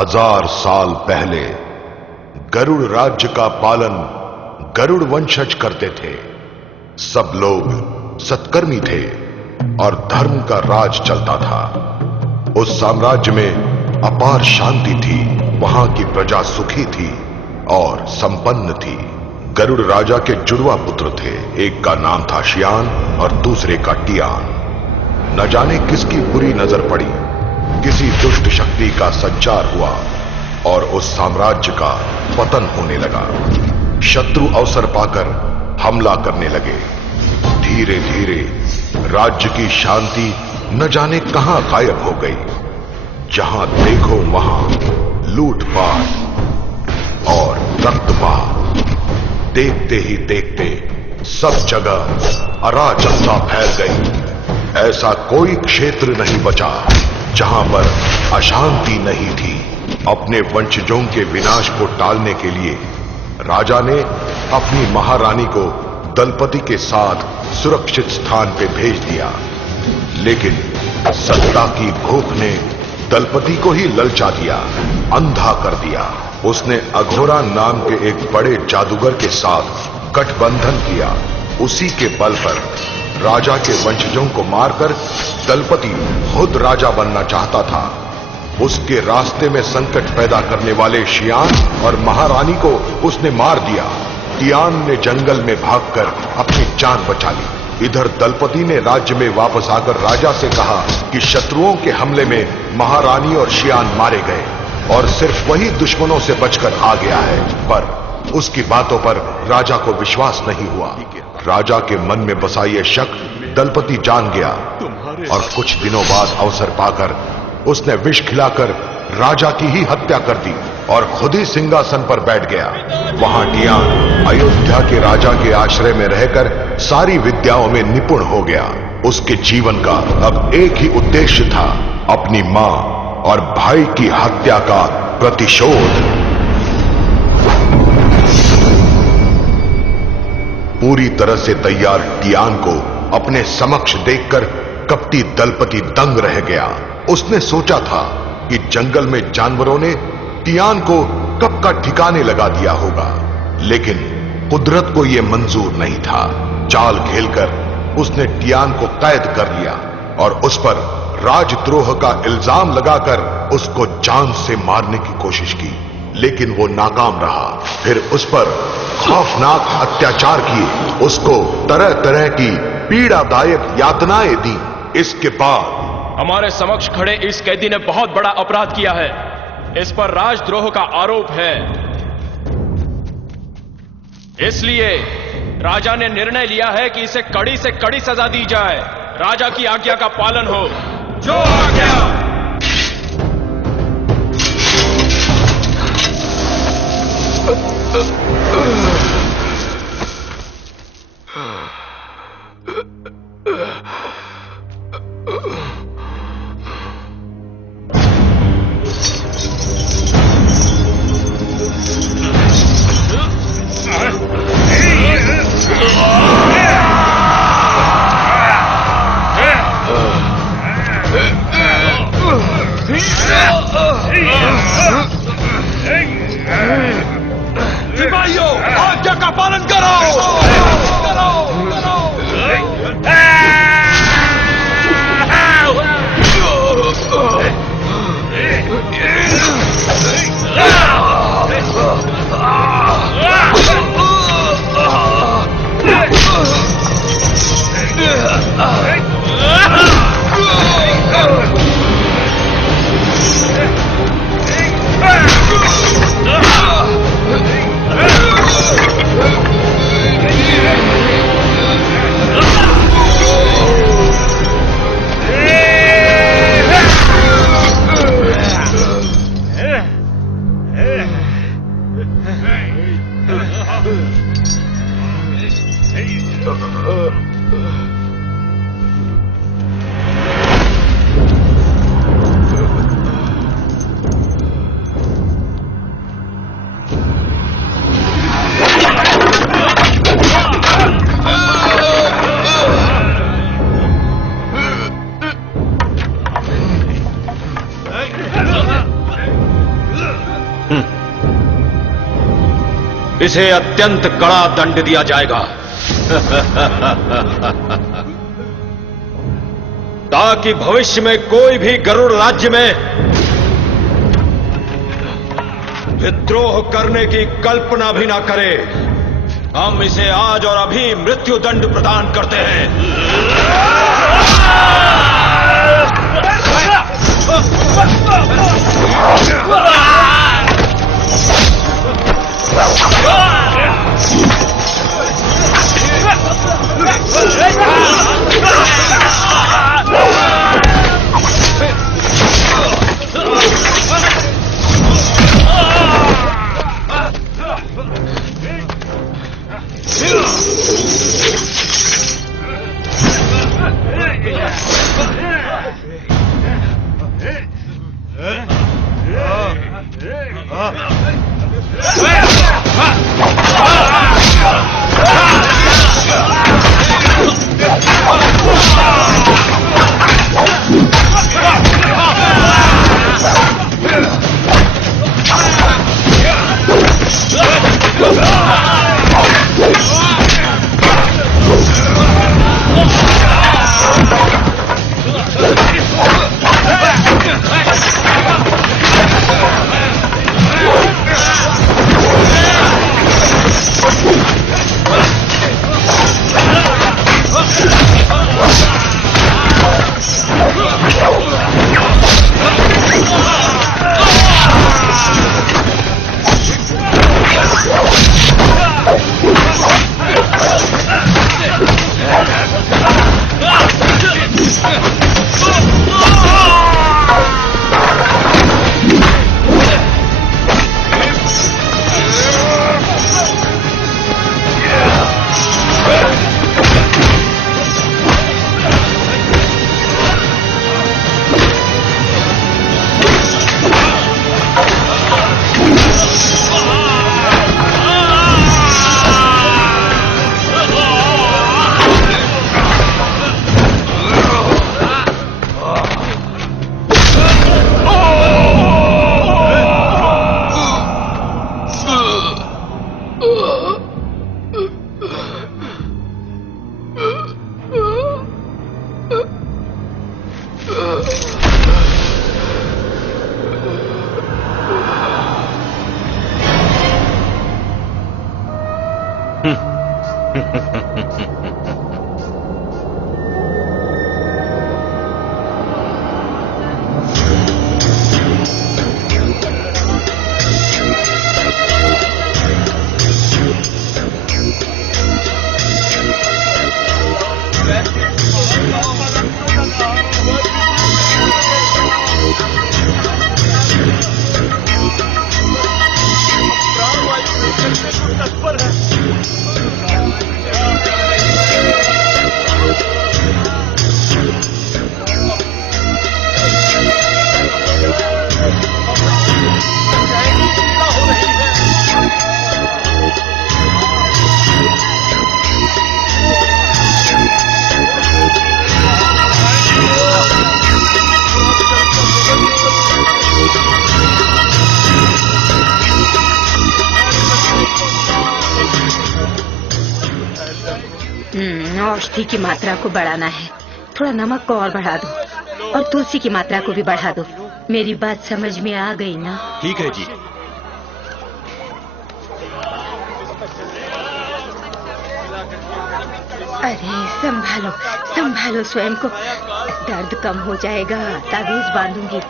1000 साल पहले गरुड़ राज्य का पालन गरुड़ वंशज करते थे। सब लोग सत्कर्मी थे और धर्म का राज चलता था। उस साम्राज्य में अपार शांति थी, वहां की प्रजा सुखी थी और संपन्न थी। गरुड़ राजा के जुड़वा पुत्र थे, एक का नाम था शियान और दूसरे का टियान। न जाने किसकी बुरी नजर पड़ी, किसी दुष्ट शक्ति का संचार हुआ और उस साम्राज्य का पतन होने लगा। शत्रु अवसर पाकर हमला करने लगे। धीरे धीरे राज्य की शांति न जाने कहां गायब हो गई। जहां देखो वहां लूटपाट और रक्तपात। देखते ही देखते सब जगह अराजकता फैल गई। ऐसा कोई क्षेत्र नहीं बचा जहां पर अशांति नहीं थी। अपने वंशजों के विनाश को टालने के लिए राजा ने अपनी महारानी को दलपति के साथ सुरक्षित स्थान पे भेज दिया। लेकिन सत्ता की भूख ने दलपति को ही ललचा दिया, अंधा कर दिया। उसने अघोरा नाम के एक बड़े जादूगर के साथ गठबंधन किया। उसी के बल पर राजा के वंशजों को मारकर दलपति खुद राजा बनना चाहता था। उसके रास्ते में संकट पैदा करने वाले शियान और महारानी को उसने मार दिया। टियान ने जंगल में भागकर अपनी जान बचा ली। इधर दलपति ने राज्य में वापस आकर राजा से कहा कि शत्रुओं के हमले में महारानी और शियान मारे गए और सिर्फ वही दुश्मनों से बचकर आ गया है। पर उसकी बातों पर राजा को विश्वास नहीं हुआ। राजा के मन में बसा ये शक दलपति जान गया और कुछ दिनों बाद अवसर पाकर उसने विष खिलाकर राजा की ही हत्या कर दी और खुद ही सिंहासन पर बैठ गया। वहां टियान अयोध्या के राजा के आश्रय में रहकर सारी विद्याओं में निपुण हो गया। उसके जीवन का अब एक ही उद्देश्य था, अपनी मां और भाई की हत्या का प्रतिशोध। पूरी तरह से तैयार टियान को अपने समक्ष देखकर कपटी दलपति दंग रह गया। उसने सोचा था कि जंगल में जानवरों ने टियान को कब का ठिकाने लगा दिया होगा, लेकिन कुदरत को यह मंजूर नहीं था। चाल खेलकर उसने टियान को कैद कर लिया और उस पर राजद्रोह का इल्जाम लगाकर उसको जान से मारने की कोशिश की, लेकिन वो नाकाम रहा। फिर उस पर खौफनाक अत्याचार किए, उसको तरह तरह की पीड़ादायक यातनाएं दी। इसके बाद हमारे समक्ष खड़े इस कैदी ने बहुत बड़ा अपराध किया है। इस पर राजद्रोह का आरोप है। इसलिए राजा ने निर्णय लिया है कि इसे कड़ी से कड़ी सजा दी जाए। राजा की आज्ञा का पालन हो। जो आज्ञा। इसे अत्यंत कड़ा दंड दिया जाएगा ताकि भविष्य में कोई भी गरुड़ राज्य में विद्रोह करने की कल्पना भी ना करे। हम इसे आज और अभी मृत्यु दंड प्रदान करते हैं। औषधि की मात्रा को बढ़ाना है। थोड़ा नमक को और बढ़ा दो और तुलसी की मात्रा को भी बढ़ा दो। मेरी बात समझ में आ गई ना? ठीक है जी। अरे संभालो संभालो स्वयं को, दर्द कम हो जाएगा। ताबीज बांधूंगी।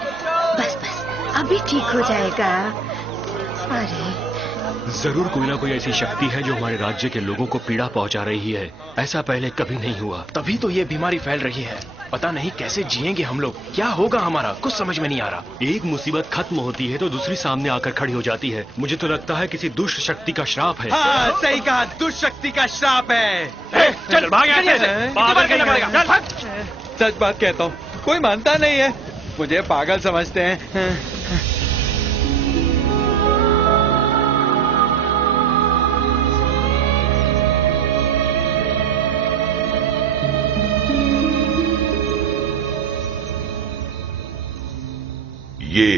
बस बस अभी ठीक हो जाएगा। अरे जरूर कोई ना कोई ऐसी शक्ति है जो हमारे राज्य के लोगों को पीड़ा पहुंचा रही है। ऐसा पहले कभी नहीं हुआ। तभी तो ये बीमारी फैल रही है। पता नहीं कैसे जिएंगे हम लोग। क्या होगा हमारा, कुछ समझ में नहीं आ रहा। एक मुसीबत खत्म होती है तो दूसरी सामने आकर खड़ी हो जाती है। मुझे तो लगता है किसी दुष्ट शक्ति का श्राप है। हाँ, सही कहा, दुष्ट शक्ति का श्राप है। चल भाग यहाँ से। सच बात कहता हूँ, कोई मानता नहीं है, मुझे पागल समझते हैं। ये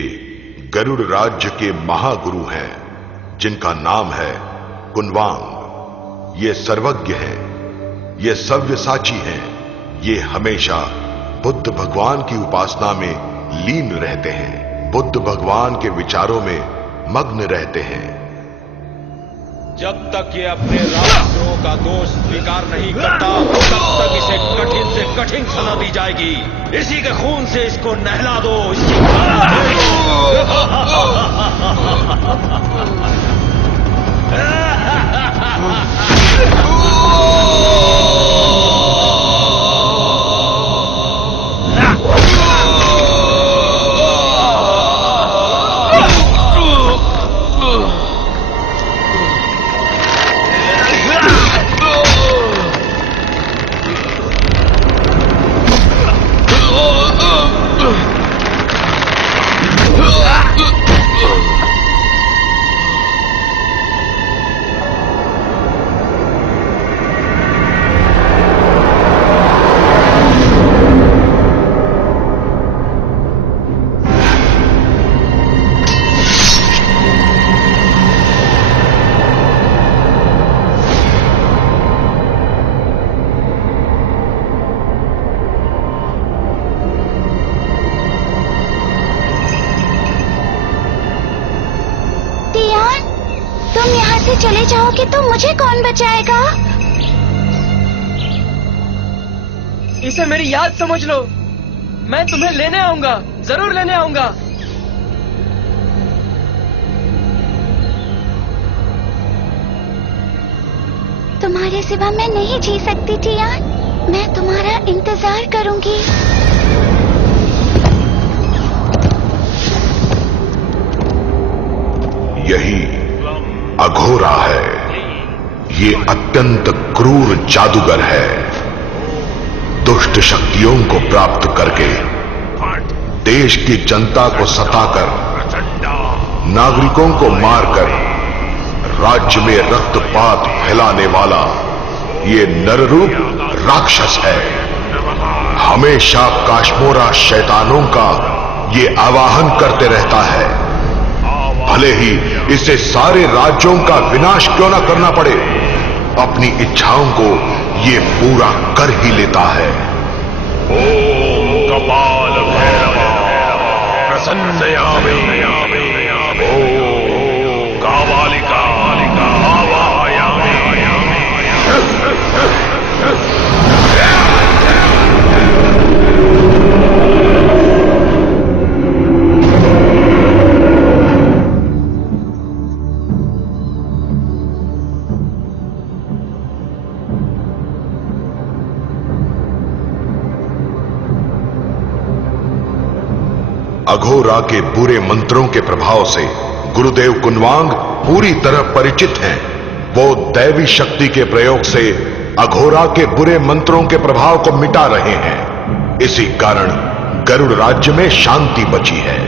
गरुड़ राज्य के महागुरु हैं जिनका नाम है कुनवांग ये सर्वज्ञ हैं, ये सव्यसाची हैं, ये हमेशा बुद्ध भगवान की उपासना में लीन रहते हैं, बुद्ध भगवान के विचारों में मग्न रहते हैं। जब तक ये अपने राष्ट्रों का दोष स्वीकार नहीं करता तब तक इसे कठिन से कठिन सजा दी जाएगी। इसी के खून से इसको नहला दो, इसकी चले जाओगे तो मुझे कौन बचाएगा? इसे मेरी याद समझ लो, मैं तुम्हें लेने आऊंगा, जरूर लेने आऊंगा। तुम्हारे सिवा मैं नहीं जी सकती टियान, मैं तुम्हारा इंतजार करूंगी। यही अघोरा है, ये अत्यंत क्रूर जादूगर है। दुष्ट शक्तियों को प्राप्त करके देश की जनता को सताकर, नागरिकों को मारकर राज्य में रक्तपात फैलाने वाला ये नररूप राक्षस है। हमेशा काश्मोरा शैतानों का ये आवाहन करते रहता है, भले ही इसे सारे राज्यों का विनाश क्यों न करना पड़े, अपनी इच्छाओं को ये पूरा कर ही लेता है। ओम कपाल भैरवा प्रसन्नयामि, ओम कावालिका आवाहयामि। अघोरा के बुरे मंत्रों के प्रभाव से गुरुदेव कुनवांग पूरी तरह परिचित हैं। वो दैवी शक्ति के प्रयोग से अघोरा के बुरे मंत्रों के प्रभाव को मिटा रहे हैं। इसी कारण गरुड़ राज्य में शांति बची है।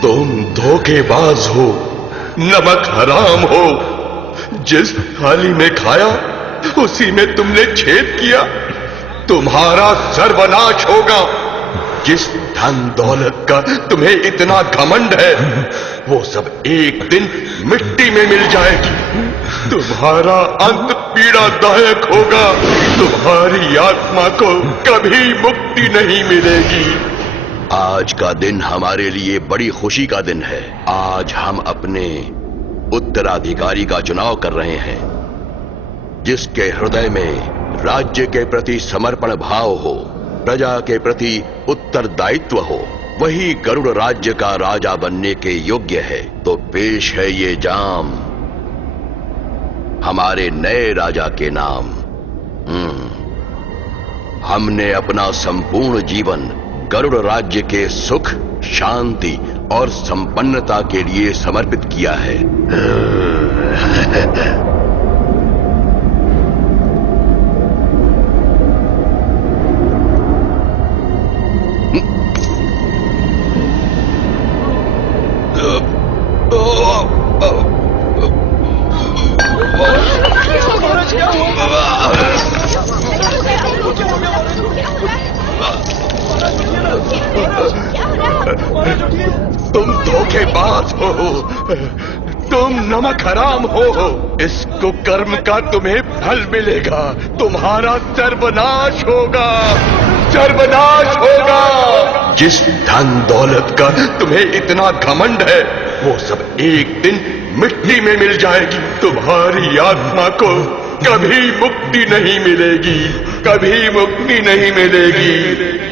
तुम धोखेबाज हो, नमक हराम हो। जिस थाली में खाया उसी में तुमने छेद किया। तुम्हारा सर्वनाश होगा। जिस धन दौलत का तुम्हें इतना घमंड है, वो सब एक दिन मिट्टी में मिल जाएगी। तुम्हारा अंत पीड़ादायक होगा। तुम्हारी आत्मा को कभी मुक्ति नहीं मिलेगी। आज का दिन हमारे लिए बड़ी खुशी का दिन है। आज हम अपने उत्तराधिकारी का चुनाव कर रहे हैं, जिसके हृदय में राज्य के प्रति समर्पण भाव हो, प्रजा के प्रति उत्तरदायित्व हो। वही गरुड़ राज्य का राजा बनने के योग्य है। तो पेश है ये जाम हमारे नए राजा के नाम। हमने अपना संपूर्ण जीवन गरुड़ राज्य के सुख, शांति और संपन्नता के लिए समर्पित किया है। तुम धोखेबाज हो, तुम नमक हराम हो। इस कुकर्म का तुम्हें फल मिलेगा। तुम्हारा सर्वनाश होगा, सर्वनाश होगा। जिस धन दौलत का तुम्हें इतना घमंड है, वो सब एक दिन मिट्टी में मिल जाएगी। तुम्हारी आत्मा को कभी मुक्ति नहीं मिलेगी, कभी मुक्ति नहीं मिलेगी।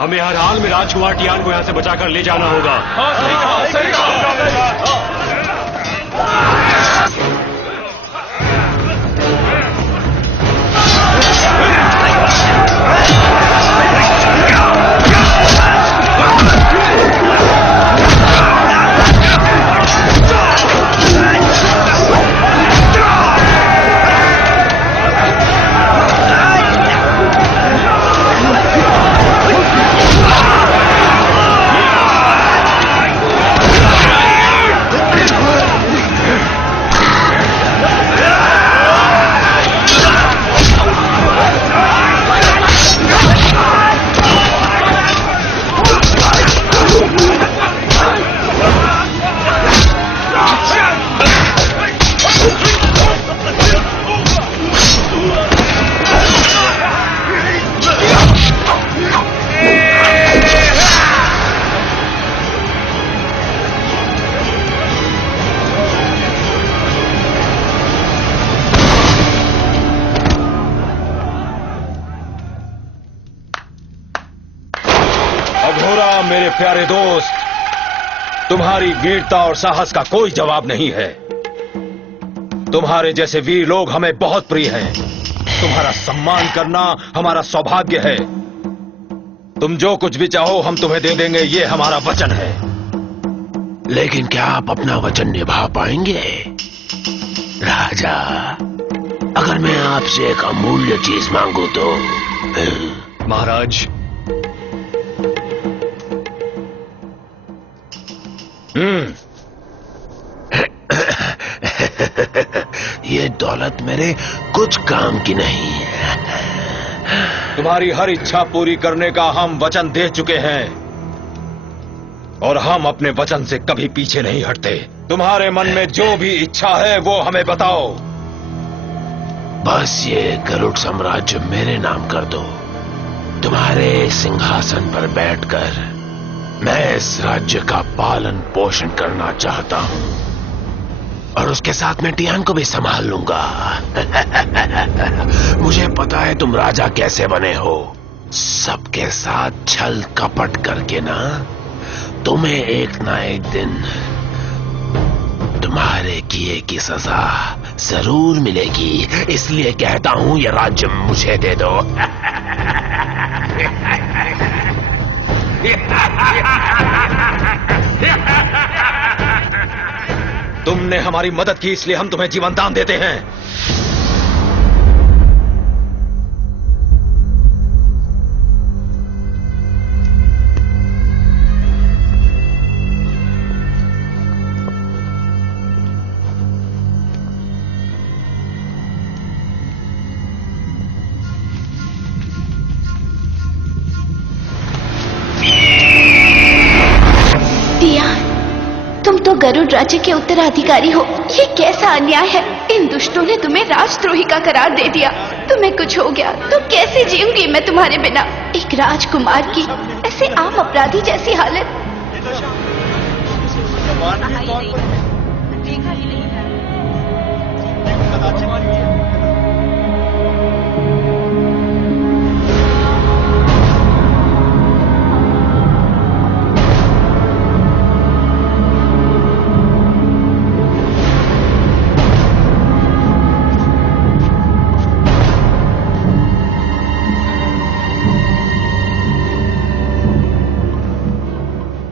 हमें हर हाल में राजकुमार टियान को यहां से बचाकर ले जाना होगा। सही कहा। मेरे प्यारे दोस्त, तुम्हारी वीरता और साहस का कोई जवाब नहीं है। तुम्हारे जैसे वीर लोग हमें बहुत प्रिय हैं। तुम्हारा सम्मान करना हमारा सौभाग्य है। तुम जो कुछ भी चाहो हम तुम्हें दे देंगे, ये हमारा वचन है। लेकिन क्या आप अपना वचन निभा पाएंगे राजा? अगर मैं आपसे एक अमूल्य चीज मांगू तो? महाराज, ये दौलत मेरे कुछ काम की नहीं है। तुम्हारी हर इच्छा पूरी करने का हम वचन दे चुके हैं और हम अपने वचन से कभी पीछे नहीं हटते। तुम्हारे मन में जो भी इच्छा है वो हमें बताओ। बस ये गरुड़ साम्राज्य मेरे नाम कर दो। तुम्हारे सिंहासन पर बैठकर मैं इस राज्य का पालन पोषण करना चाहता हूं और उसके साथ मैं टियान को भी संभाल लूंगा। मुझे पता है तुम राजा कैसे बने हो। सबके साथ छल कपट करके ना, तुम्हें एक ना एक दिन तुम्हारे किए की सजा जरूर मिलेगी। इसलिए कहता हूं ये राज्य मुझे दे दो। तुमने हमारी मदद की इसलिए हम तुम्हें जीवन दान देते हैं। तुम तो गरुड़ राज्य के उत्तराधिकारी हो। ये कैसा अन्याय है। इन दुष्टों ने तुम्हें राजद्रोही का करार दे दिया। तुम्हें कुछ हो गया तो कैसे जीऊंगी मैं तुम्हारे बिना। एक राजकुमार की ऐसे आम अपराधी जैसी हालत।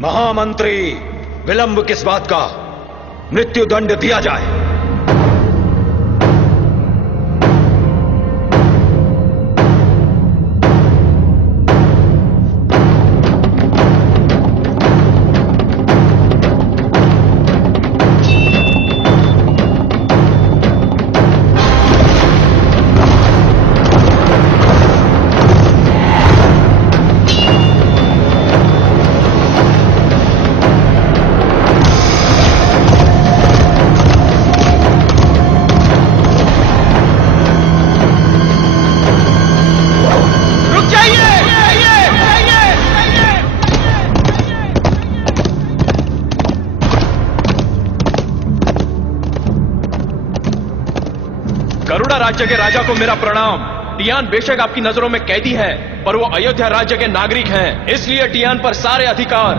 महामंत्री, विलंब किस बात का? मृत्यु दंड दिया जाए। गरुड़ा राज्य के राजा को मेरा प्रणाम। टियान बेशक आपकी नजरों में कैदी है, पर वो अयोध्या राज्य के नागरिक हैं। इसलिए टियान पर सारे अधिकार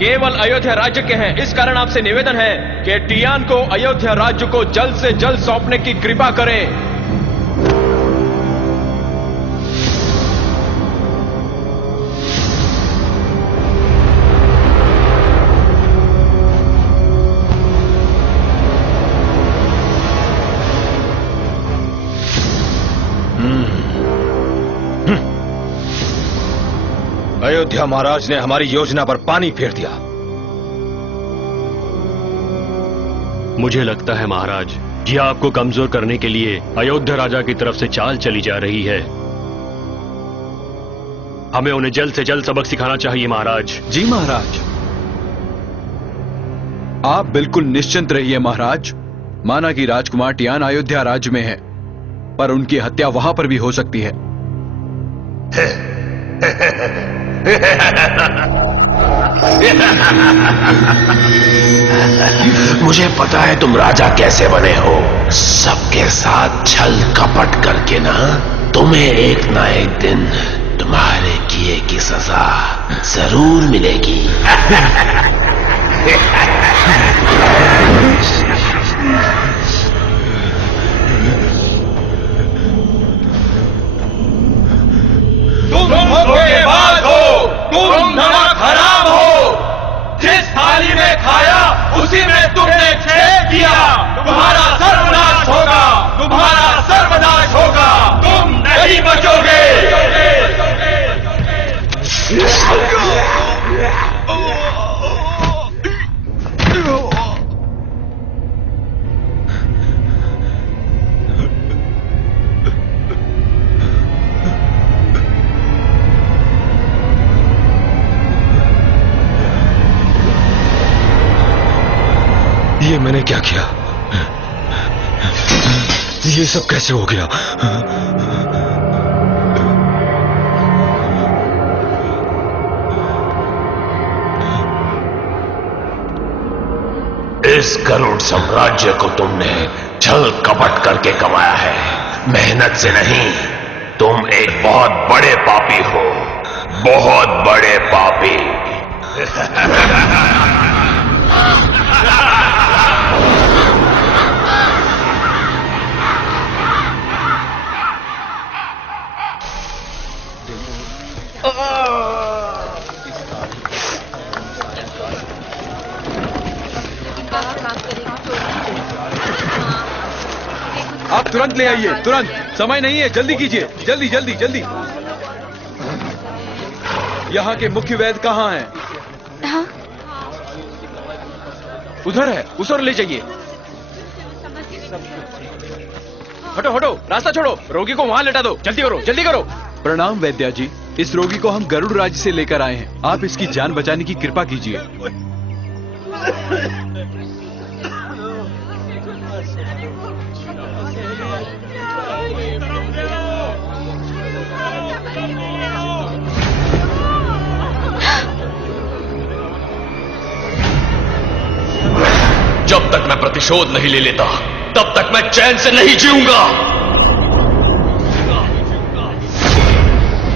केवल अयोध्या राज्य के हैं। इस कारण आपसे निवेदन है कि टियान को अयोध्या राज्य को जल्द से जल्द सौंपने की कृपा करें। अयोध्या महाराज ने हमारी योजना पर पानी फेर दिया। मुझे लगता है महाराज, ये आपको कमजोर करने के लिए अयोध्या राजा की तरफ से चाल चली जा रही है। हमें उन्हें जल्द से जल्द सबक सिखाना चाहिए महाराज। जी महाराज, आप बिल्कुल निश्चिंत रहिए महाराज। माना कि राजकुमार टियान अयोध्या राज्य में है, पर उनकी हत्या वहां पर भी हो सकती है। मुझे पता है तुम राजा कैसे बने हो। सबके साथ छल कपट करके ना, तुम्हें एक ना एक दिन तुम्हारे किए की सजा जरूर मिलेगी। तुम धोखेबाज हो, तुम नमक हराम हो। जिस थाली में खाया उसी में तुमने छेद किया। तुम्हारा सर्वनाश होगा, तुम्हारा सर्वनाश होगा। तुम नहीं बचोगे। ये मैंने क्या किया? ये सब कैसे हो गया? इस गरुड़ साम्राज्य को तुमने छल कपट करके कमाया है, मेहनत से नहीं। तुम एक बहुत बड़े पापी हो, बहुत बड़े पापी। आप तुरंत ले आइए, तुरंत। समय नहीं है, जल्दी कीजिए, जल्दी जल्दी जल्दी। यहाँ के मुख्य वैद्य कहाँ हैं? हाँ? उधर है, उस ओर ले जाइए। हटो हटो, रास्ता छोड़ो, रोगी को वहां लेटा दो। जल्दी करो, जल्दी करो। प्रणाम वैद्या जी, इस रोगी को हम गरुड़ राज्य से लेकर आए हैं। आप इसकी जान बचाने की कृपा कीजिए। जब तक मैं प्रतिशोध नहीं ले लेता, तब तक मैं चैन से नहीं जीऊंगा।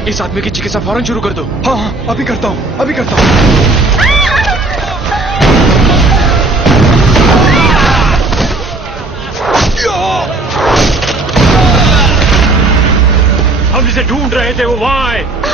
इस आदमी की चिकित्सा फौरन शुरू कर दो। हाँ हाँ, अभी करता हूँ, अभी करता हूँ। हम जिसे ढूंढ रहे थे वो वहां है।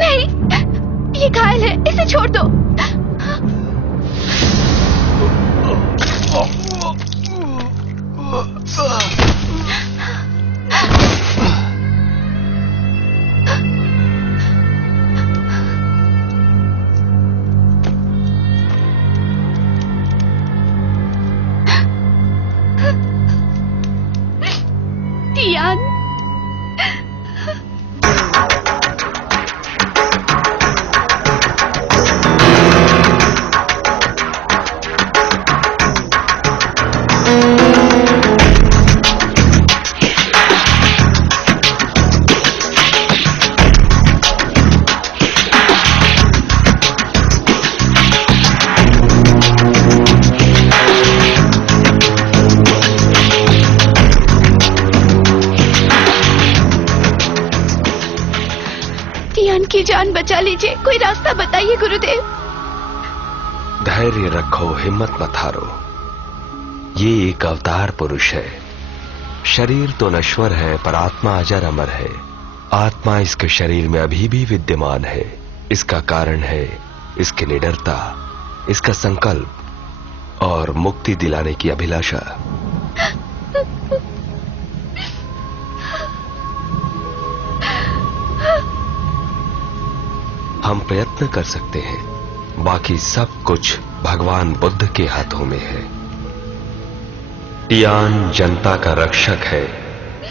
नहीं, ये घायल है, इसे छोड़ दो। टियान, टियान की जान बचा लीजिए, कोई रास्ता बताइए गुरुदेव। धैर्य रखो, हिम्मत मत हारो। ये एक अवतार पुरुष है। शरीर तो नश्वर है पर आत्मा अजर अमर है। आत्मा इसके शरीर में अभी भी विद्यमान है। इसका कारण है इसकी निडरता, इसका संकल्प और मुक्ति दिलाने की अभिलाषा। हम प्रयत्न कर सकते हैं, बाकी सब कुछ भगवान बुद्ध के हाथों में है। टियान जनता का रक्षक है,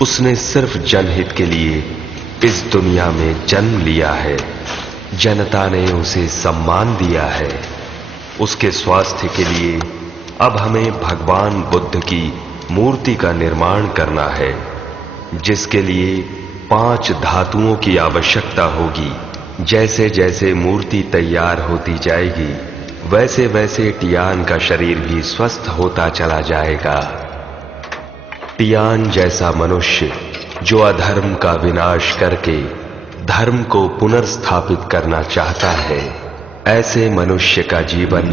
उसने सिर्फ जनहित के लिए इस दुनिया में जन्म लिया है। जनता ने उसे सम्मान दिया है। उसके स्वास्थ्य के लिए अब हमें भगवान बुद्ध की मूर्ति का निर्माण करना है, जिसके लिए 5 धातुओं की आवश्यकता होगी। जैसे जैसे मूर्ति तैयार होती जाएगी, वैसे वैसे टियान का शरीर भी स्वस्थ होता चला जाएगा। टियान जैसा मनुष्य जो अधर्म का विनाश करके धर्म को पुनर्स्थापित करना चाहता है, ऐसे मनुष्य का जीवन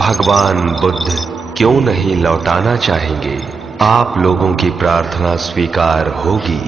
भगवान बुद्ध क्यों नहीं लौटाना चाहेंगे? आप लोगों की प्रार्थना स्वीकार होगी।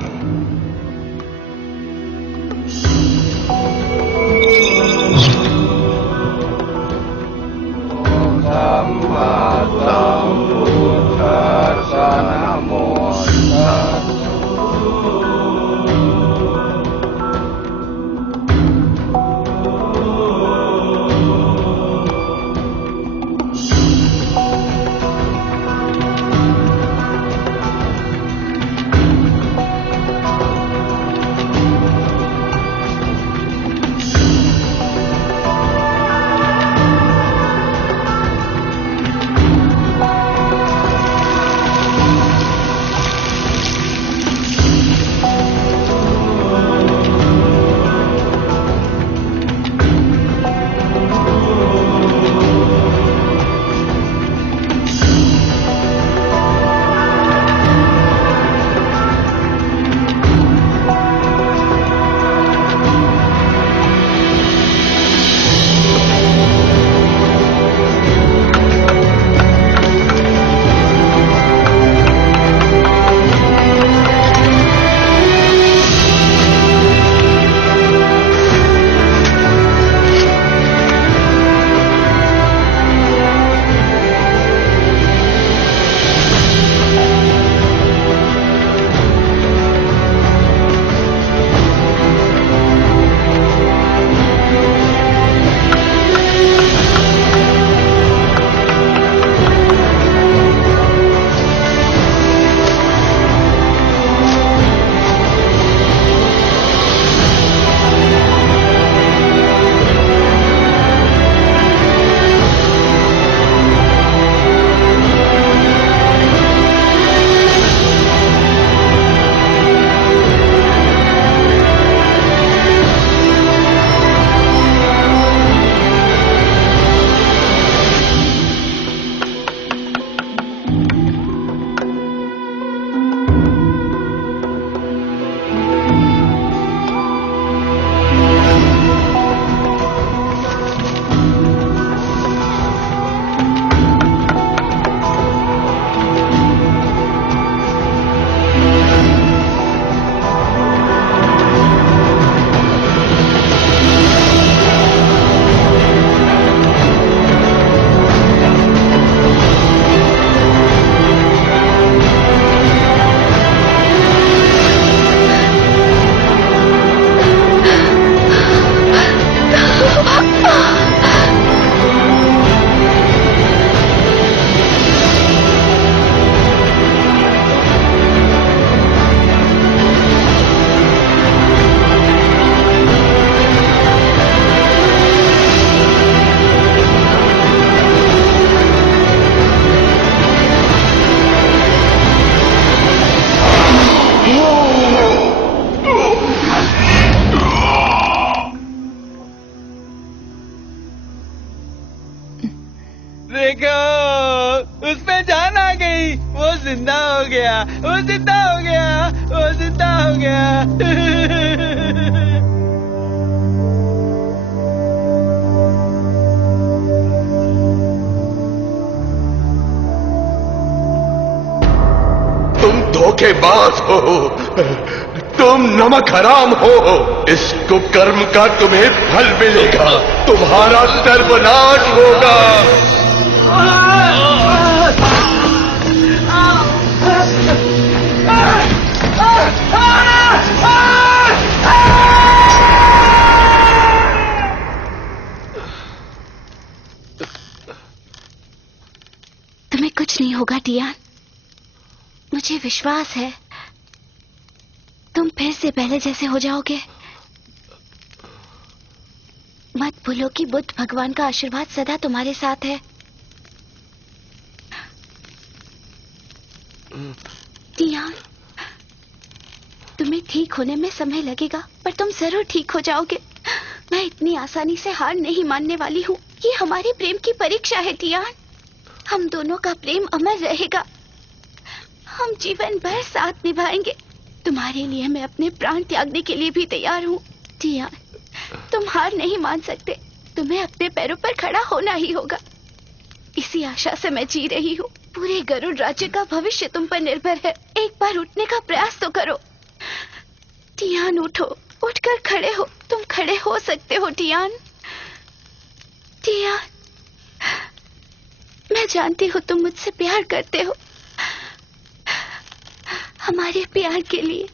जिंदा हो गया, वो जिंदा हो गया, वो जिंदा हो गया। तुम धोखेबाज हो, तुम नमक हराम हो। इस कुकर्म का तुम्हें फल मिलेगा, तुम्हारा सर्वनाश होगा। तुम्हें कुछ नहीं होगा टियान, मुझे विश्वास है। तुम फिर से पहले जैसे हो जाओगे। मत भूलो कि बुद्ध भगवान का आशीर्वाद सदा तुम्हारे साथ है। टियान, तुम्हें ठीक होने में समय लगेगा, पर तुम जरूर ठीक हो जाओगे। मैं इतनी आसानी से हार नहीं मानने वाली हूँ। ये हमारे प्रेम की परीक्षा है टियान। हम दोनों का प्रेम अमर रहेगा। हम जीवन भर साथ निभाएंगे। तुम्हारे लिए मैं अपने प्राण त्यागने के लिए भी तैयार हूँ टियान। तुम हार नहीं मान सकते। तुम्हें अपने पैरों पर खड़ा होना ही होगा। इसी आशा से मैं जी रही हूँ। पूरे गरुड़ राज्य का भविष्य तुम पर निर्भर है। एक बार उठने का प्रयास तो करो टियान। उठो, उठकर खड़े हो। तुम खड़े हो सकते हो टियान। टियान, मैं जानती हूँ तुम मुझसे प्यार करते हो। हमारे प्यार के लिए,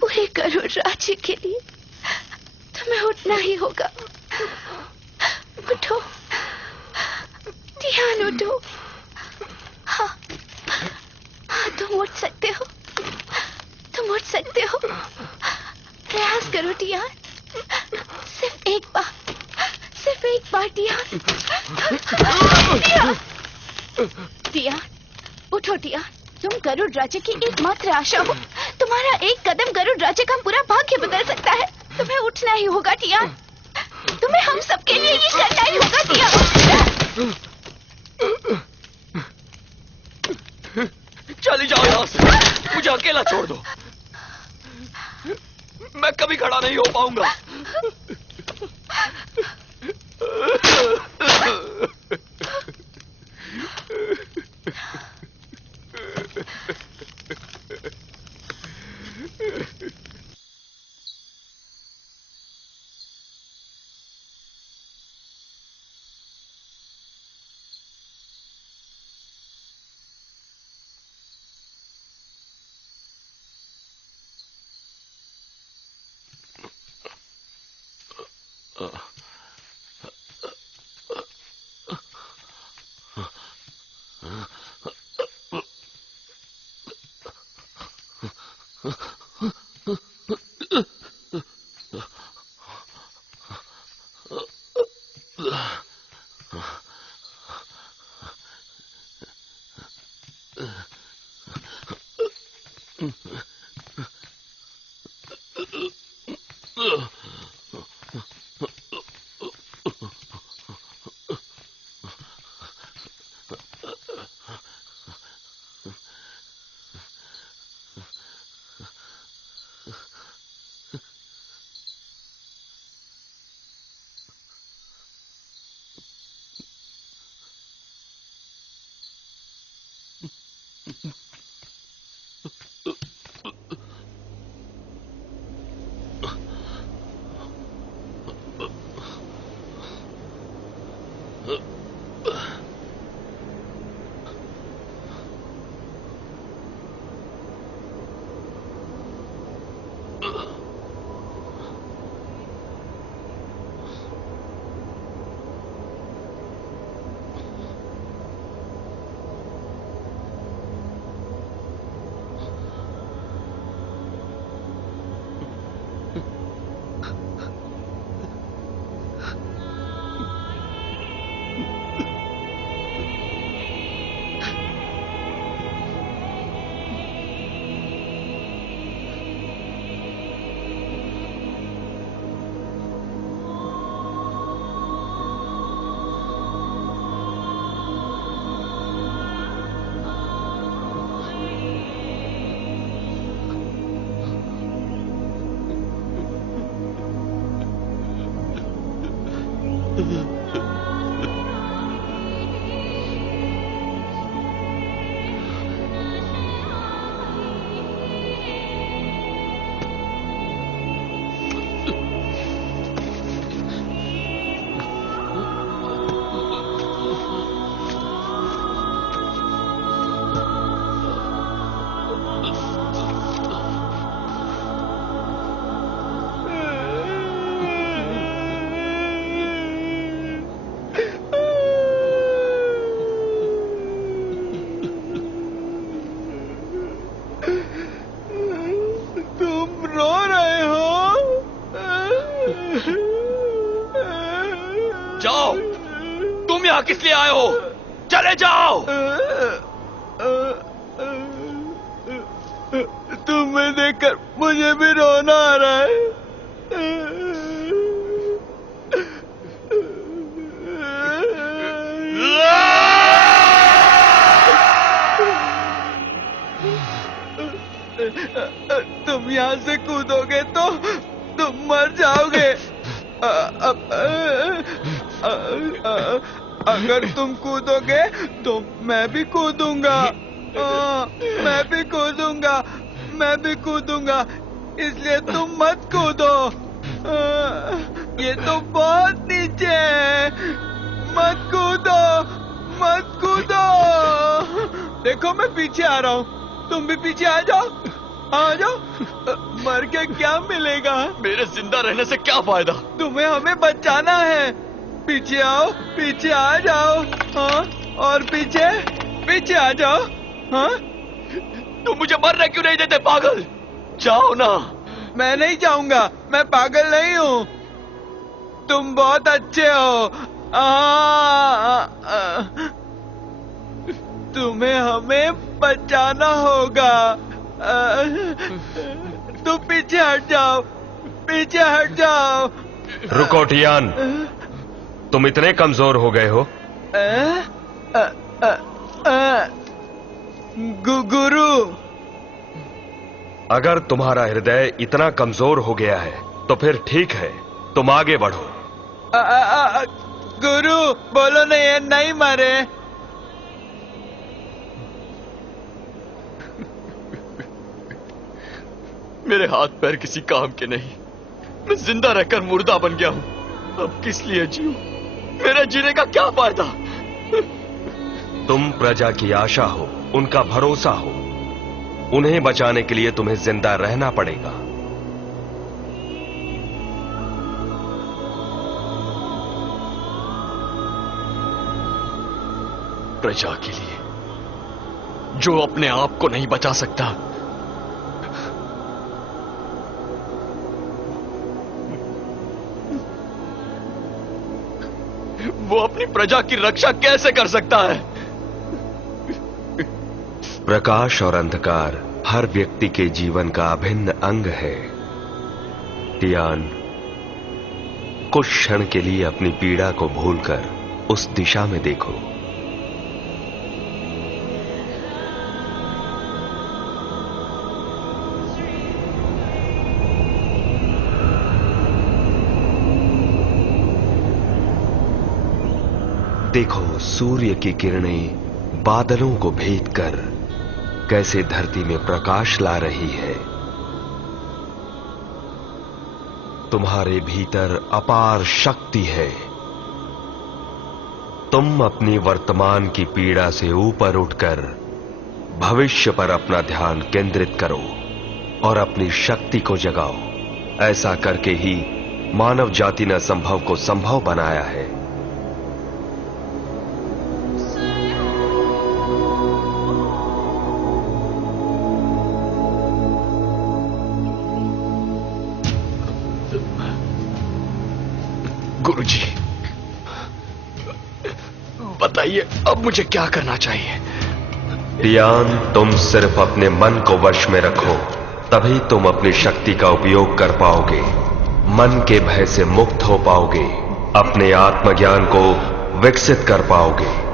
पूरे गरुड़ राज्य के लिए तुम्हें उठना ही होगा। उठो टियान, उठो। हाँ हाँ, तुम उठ सकते हो। तुम उठ सकते हो। प्रयास करो टियान। सिर्फ एक बार, सिर्फ एक बार टियान। टियान, उठो टियान। तुम गरुड़ राज्य की एकमात्र आशा हो। तुम्हारा एक कदम गरुड़ राज्य का पूरा भाग्य बदल सकता है। तुम्हें उठना ही होगा टियान। तुम्हें हम सबके लिए ये करना ही होगा टियान। चली जाओ यहाँ से, मुझे अकेला छोड़ दो। मैं कभी खड़ा नहीं हो पाऊंगा। किस लिए आए हो? चले जाओ। तुम्हें देखकर मुझे भी रोना आ रहा है। तुम यहाँ से कूदोगे तो तुम मर जाओगे। अगर तुम कूदोगे तो मैं भी कूदूंगा। मैं भी कूदूंगा, मैं भी कूदूंगा, इसलिए तुम मत कूदो। ये तो बहुत नीचे है, मत कूदो, मत कूदो। देखो मैं पीछे आ रहा हूँ, तुम भी पीछे आ जाओ, आ जाओ। मर के क्या मिलेगा? मेरे जिंदा रहने से क्या फायदा? तुम्हें हमें बचाना है। पीछे आओ, पीछे आ जाओ। हाँ, और पीछे पीछे आ जाओ। हाँ, तुम मुझे मरने क्यों नहीं देते पागल? जाओ ना। मैं नहीं जाऊंगा, मैं पागल नहीं हूँ। तुम बहुत अच्छे हो। तुम्हें हमें बचाना होगा। तुम पीछे हट जाओ, पीछे हट जाओ। रुको टियान, तुम इतने कमजोर हो गए हो? गुरु, अगर तुम्हारा हृदय इतना कमजोर हो गया है तो फिर ठीक है, तुम आगे बढ़ो। गुरु बोलो नहीं, ये नहीं मरे। मेरे हाथ पैर किसी काम के नहीं, मैं जिंदा रहकर मुर्दा बन गया हूं। अब किस लिए जीऊं? मेरे जीने का क्या फायदा? तुम प्रजा की आशा हो, उनका भरोसा हो। उन्हें बचाने के लिए तुम्हें जिंदा रहना पड़ेगा। प्रजा के लिए जो अपने आप को नहीं बचा सकता, वो अपनी प्रजा की रक्षा कैसे कर सकता है? प्रकाश और अंधकार हर व्यक्ति के जीवन का अभिन्न अंग है। टियान, कुछ क्षण के लिए अपनी पीड़ा को भूलकर उस दिशा में देखो। देखो सूर्य की किरणें बादलों को भेद कर कैसे धरती में प्रकाश ला रही है। तुम्हारे भीतर अपार शक्ति है। तुम अपनी वर्तमान की पीड़ा से ऊपर उठकर भविष्य पर अपना ध्यान केंद्रित करो और अपनी शक्ति को जगाओ। ऐसा करके ही मानव जाति ने असंभव को संभव बनाया है। गुरुजी, बताइए अब मुझे क्या करना चाहिए? टियान, तुम सिर्फ अपने मन को वश में रखो, तभी तुम अपनी शक्ति का उपयोग कर पाओगे। मन के भय से मुक्त हो पाओगे, अपने आत्मज्ञान को विकसित कर पाओगे।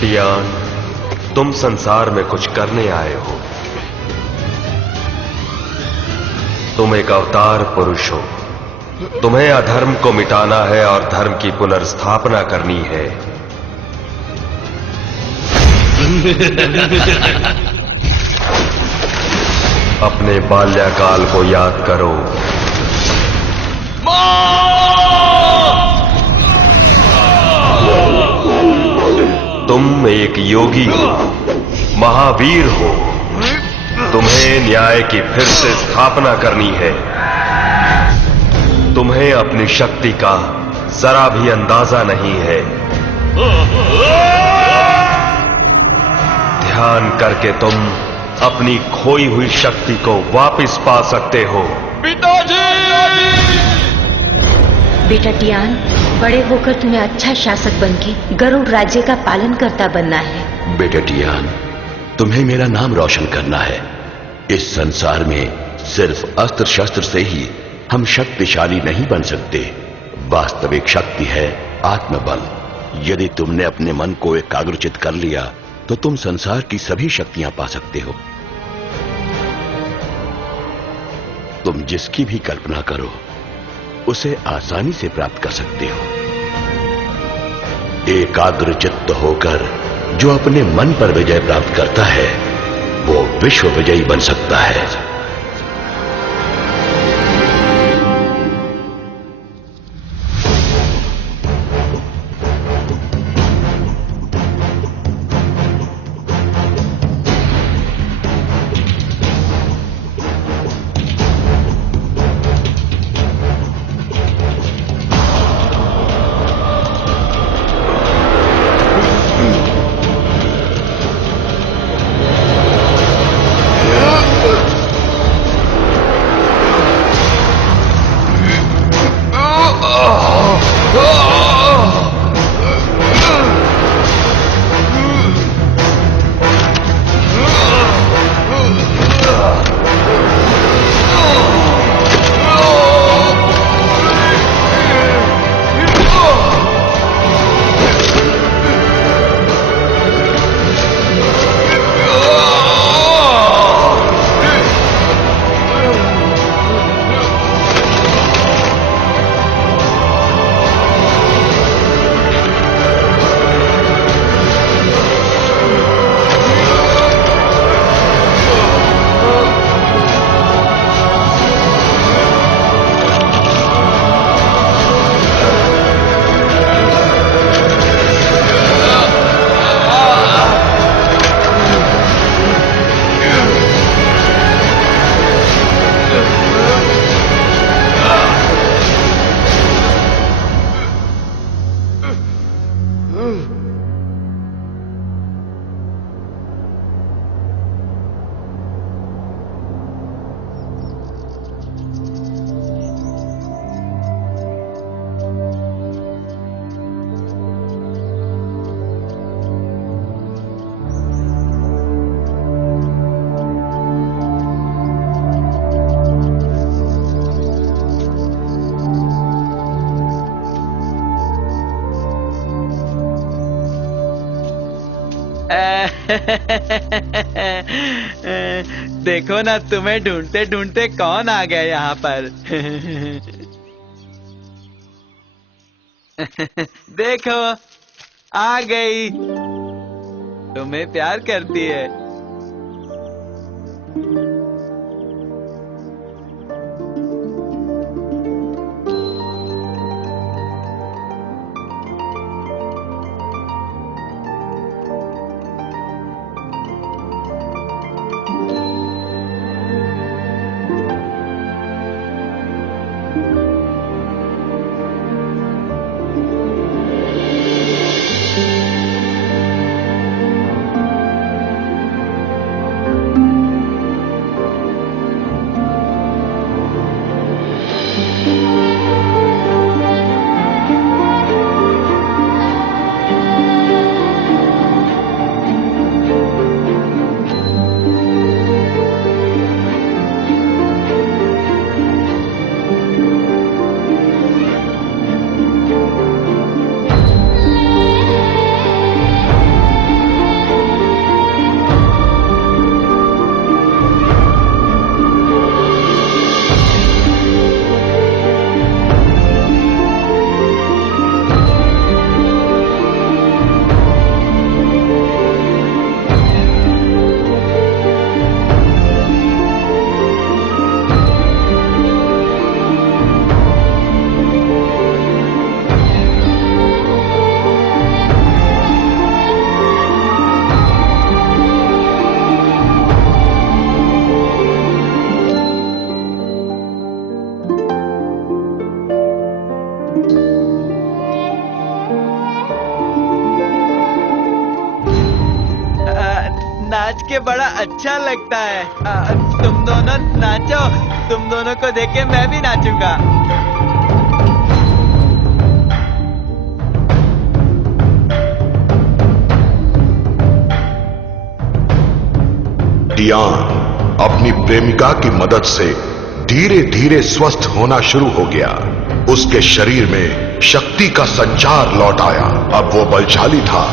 टियान, तुम संसार में कुछ करने आए हो। तुम एक अवतार पुरुष हो। तुम्हें अधर्म को मिटाना है और धर्म की पुनर्स्थापना करनी है। अपने बाल्यकाल को याद करो। तुम एक योगी हो, महावीर हो। तुम्हें न्याय की फिर से स्थापना करनी है। तुम्हें अपनी शक्ति का जरा भी अंदाजा नहीं है। ध्यान करके तुम अपनी खोई हुई शक्ति को वापस पा सकते हो। बेटा टियान, बड़े होकर तुम्हें अच्छा शासक बनके गरुड़ राज्य का पालन करता बनना है। बेटे टियान, तुम्हें मेरा नाम रोशन करना है। इस संसार में सिर्फ अस्त्र शस्त्र से ही हम शक्तिशाली नहीं बन सकते। वास्तविक शक्ति है आत्मबल। यदि तुमने अपने मन को एकाग्रचित कर लिया तो तुम संसार की सभी शक्तियां पा सकते हो। तुम जिसकी भी कल्पना करो उसे आसानी से प्राप्त कर सकते हो। एकाग्रचित्त होकर जो अपने मन पर विजय प्राप्त करता है वो विश्व विजयी बन सकता है। देखो ना, तुम्हें ढूंढते ढूंढते कौन आ गया यहाँ पर। देखो, आ गई। तुम्हें प्यार करती है। के बड़ा अच्छा लगता है। तुम दोनों नाचो, तुम दोनों को देख के मैं भी नाचूंगा। टियान अपनी प्रेमिका की मदद से धीरे धीरे स्वस्थ होना शुरू हो गया। उसके शरीर में शक्ति का संचार लौट आया। अब वो बलशाली था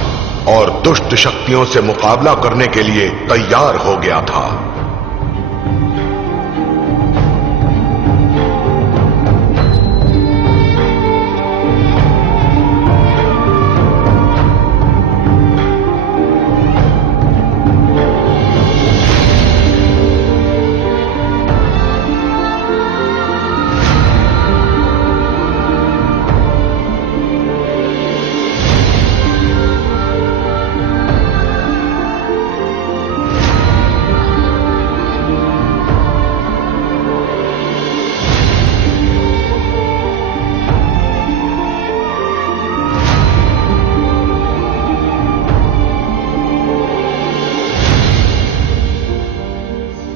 और दुष्ट शक्तियों से मुकाबला करने के लिए तैयार हो गया था।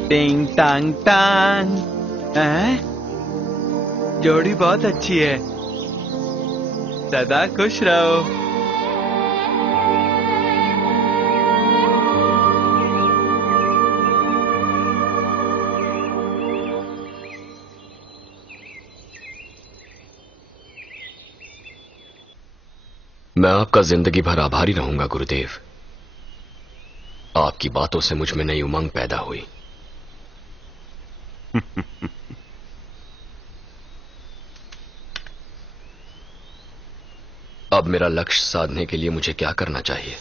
टिंग टांग टांग। जोड़ी बहुत अच्छी है। सदा खुश रहो। मैं आपका जिंदगी भर आभारी रहूंगा गुरुदेव। आपकी बातों से मुझ में नई उमंग पैदा हुई। अब मेरा लक्ष्य साधने के लिए मुझे क्या करना चाहिए?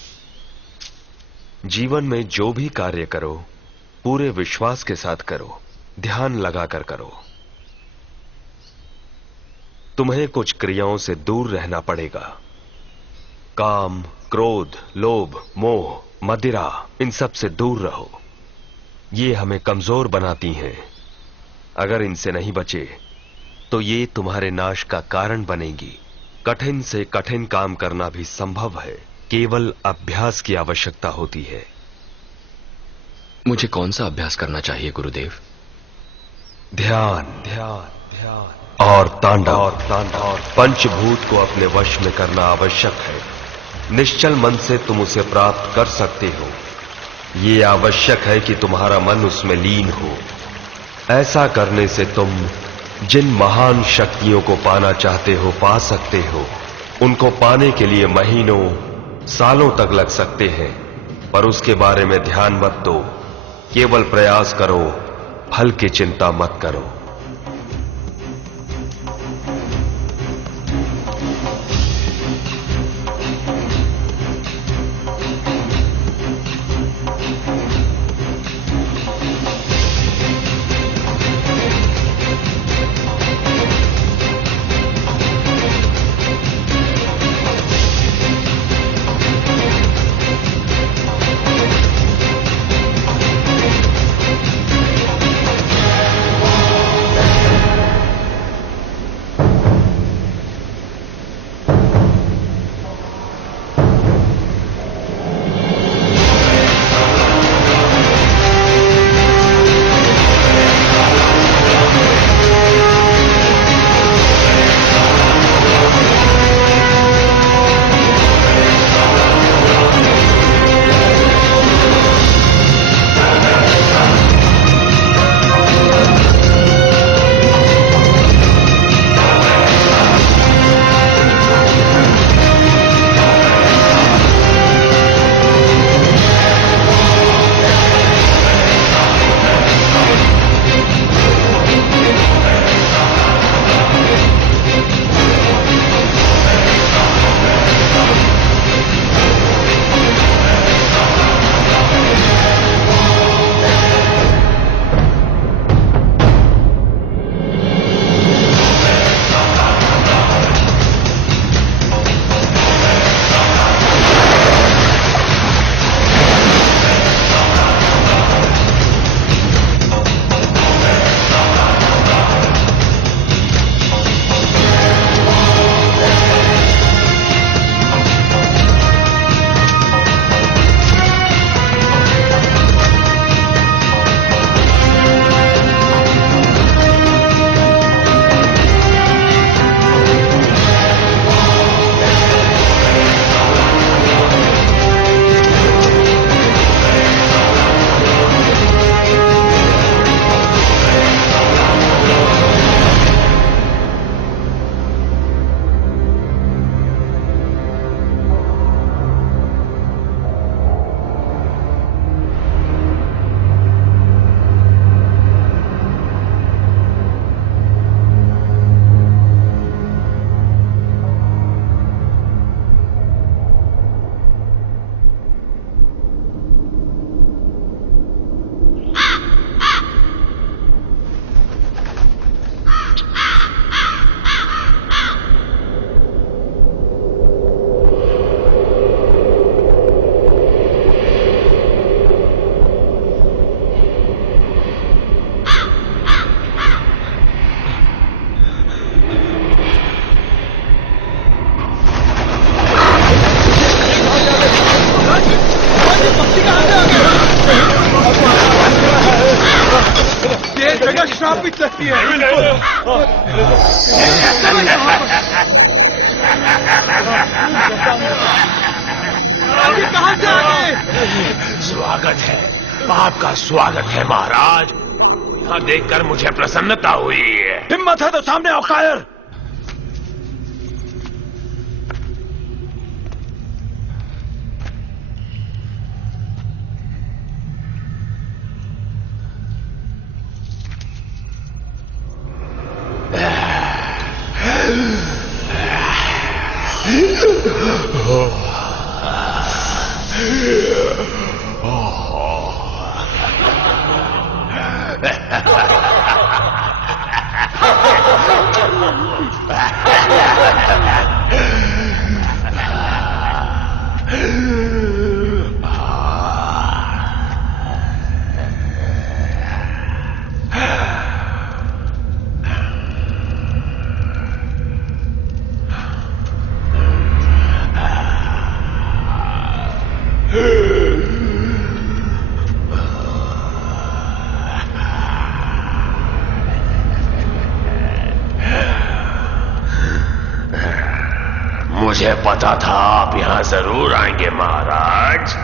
जीवन में जो भी कार्य करो पूरे विश्वास के साथ करो, ध्यान लगाकर करो। तुम्हें कुछ क्रियाओं से दूर रहना पड़ेगा। काम, क्रोध, लोभ, मोह, मदिरा, इन सब से दूर रहो। ये हमें कमजोर बनाती हैं। अगर इनसे नहीं बचे तो ये तुम्हारे नाश का कारण बनेगी। कठिन से कठिन काम करना भी संभव है, केवल अभ्यास की आवश्यकता होती है। मुझे कौन सा अभ्यास करना चाहिए गुरुदेव? ध्यान, ध्यान, ध्यान और तांडव। पंचभूत को अपने वश में करना आवश्यक है। निश्चल मन से तुम उसे प्राप्त कर सकते हो। ये आवश्यक है कि तुम्हारा मन उसमें लीन हो। ऐसा करने से तुम जिन महान शक्तियों को पाना चाहते हो पा सकते हो। उनको पाने के लिए महीनों, सालों तक लग सकते हैं, पर उसके बारे में ध्यान मत दो। केवल प्रयास करो, फल की चिंता मत करो। का श्रापित लगती है। कहां से आ गए? स्वागत है, आपका स्वागत है महाराज। यहाँ देखकर मुझे प्रसन्नता हुई है। हिम्मत है तो सामने आओ कायर। मुझे पता था आप यहां जरूर आएंगे महाराज।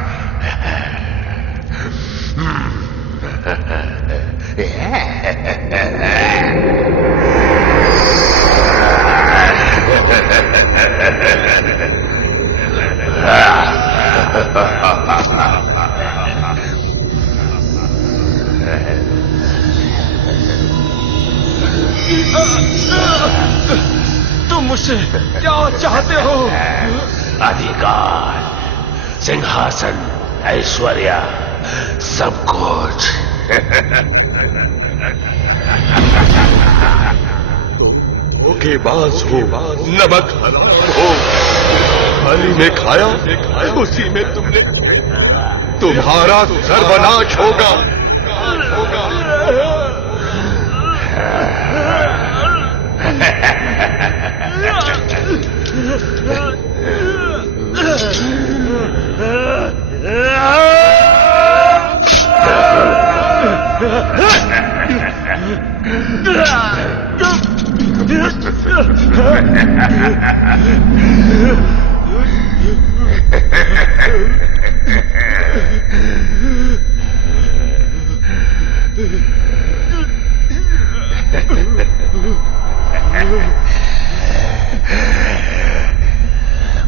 तुम मुझसे क्या चाहते हो? अधिकार, सिंहासन, ऐश्वर्य, सब कुछ। धोखेबाज हो, नमक हराम हो, थाली में खाया उसी में तुमने तुम्हारा सर्वनाश होगा।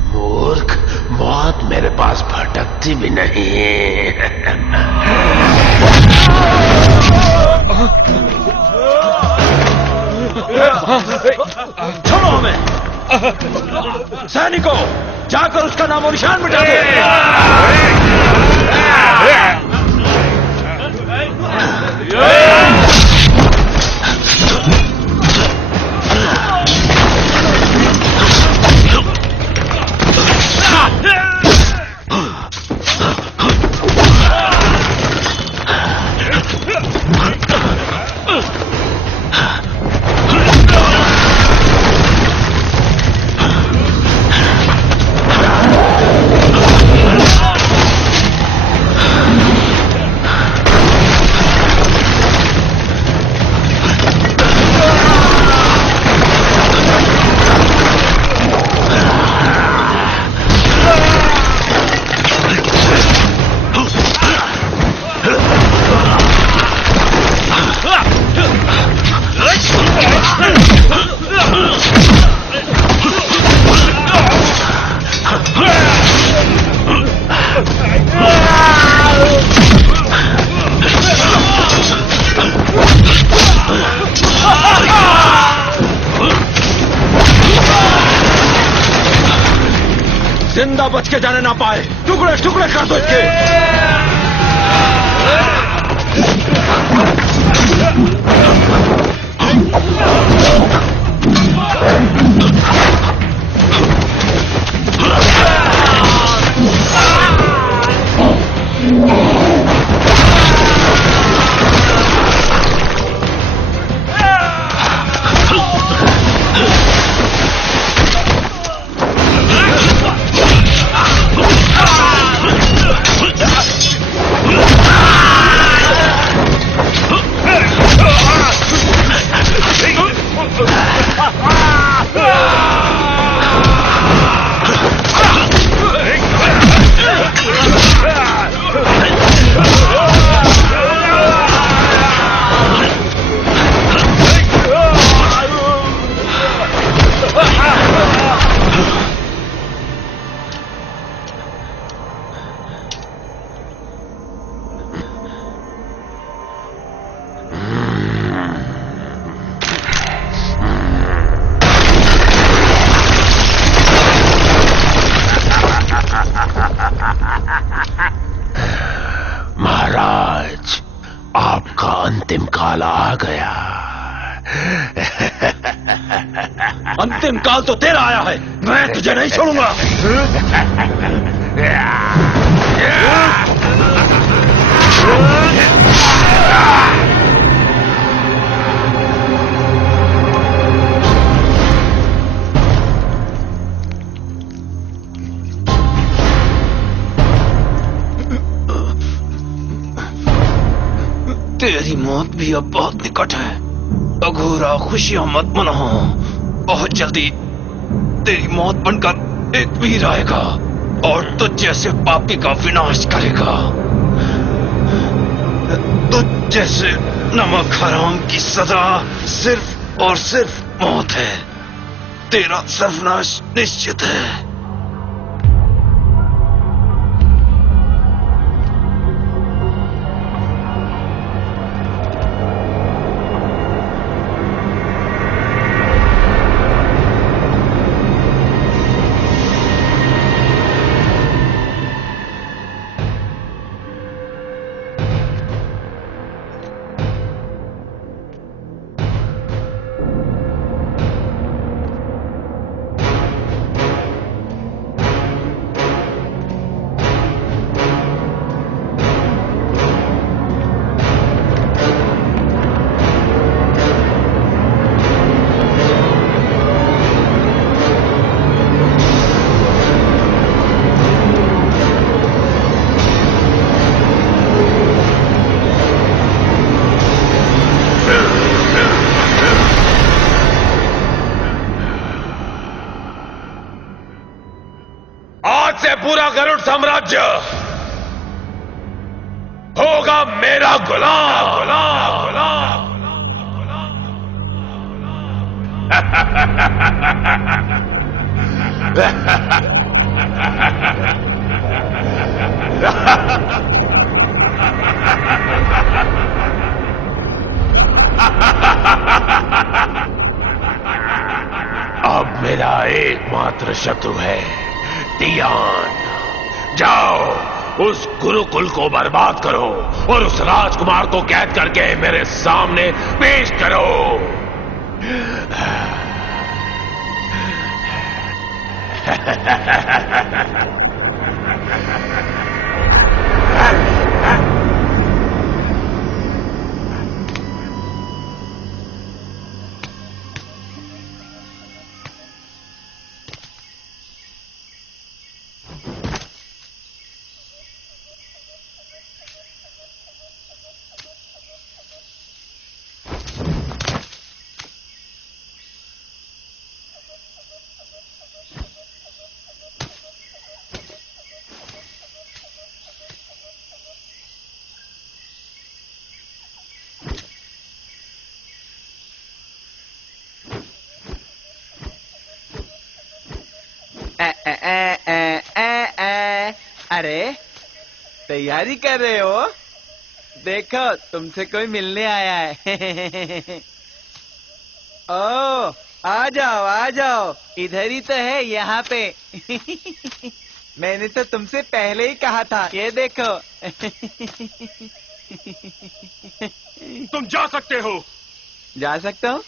मूर्ख, मौत मेरे पास भटकती भी नहीं है। छोड़ो हमें। सैनिकों, जाकर उसका नामो निशान मिटा दो। जिंदा बच के जाने ना पाए, टुकड़े टुकड़े कर दो इसके। महाराज, आपका अंतिम काल आ गया। अंतिम काल तो तेरा आया है, मैं तुझे नहीं छोड़ूंगा। तेरी मौत भी अब बहुत निकट है। अघोरा, खुशियां मत मनाओ। बहुत जल्दी तेरी मौत बनकर एक वीर आएगा और तुझ जैसे पापी का विनाश करेगा। तुझ जैसे नमक हराम की सजा सिर्फ और सिर्फ मौत है। तेरा सर्वनाश निश्चित है। पूरा गरुड़ साम्राज्य होगा मेरा गुलाम। अब मेरा एकमात्र शत्रु है टियान। जाओ उस गुरुकुल को बर्बाद करो और उस राजकुमार को कैद करके मेरे सामने पेश करो। अरे तैयारी कर रहे हो? देखो तुमसे कोई मिलने आया है। ओ आ जाओ इधर ही तो है यहाँ पे। मैंने तो तुमसे पहले ही कहा था। ये देखो। तुम जा सकते हो। जा सकता हूँ?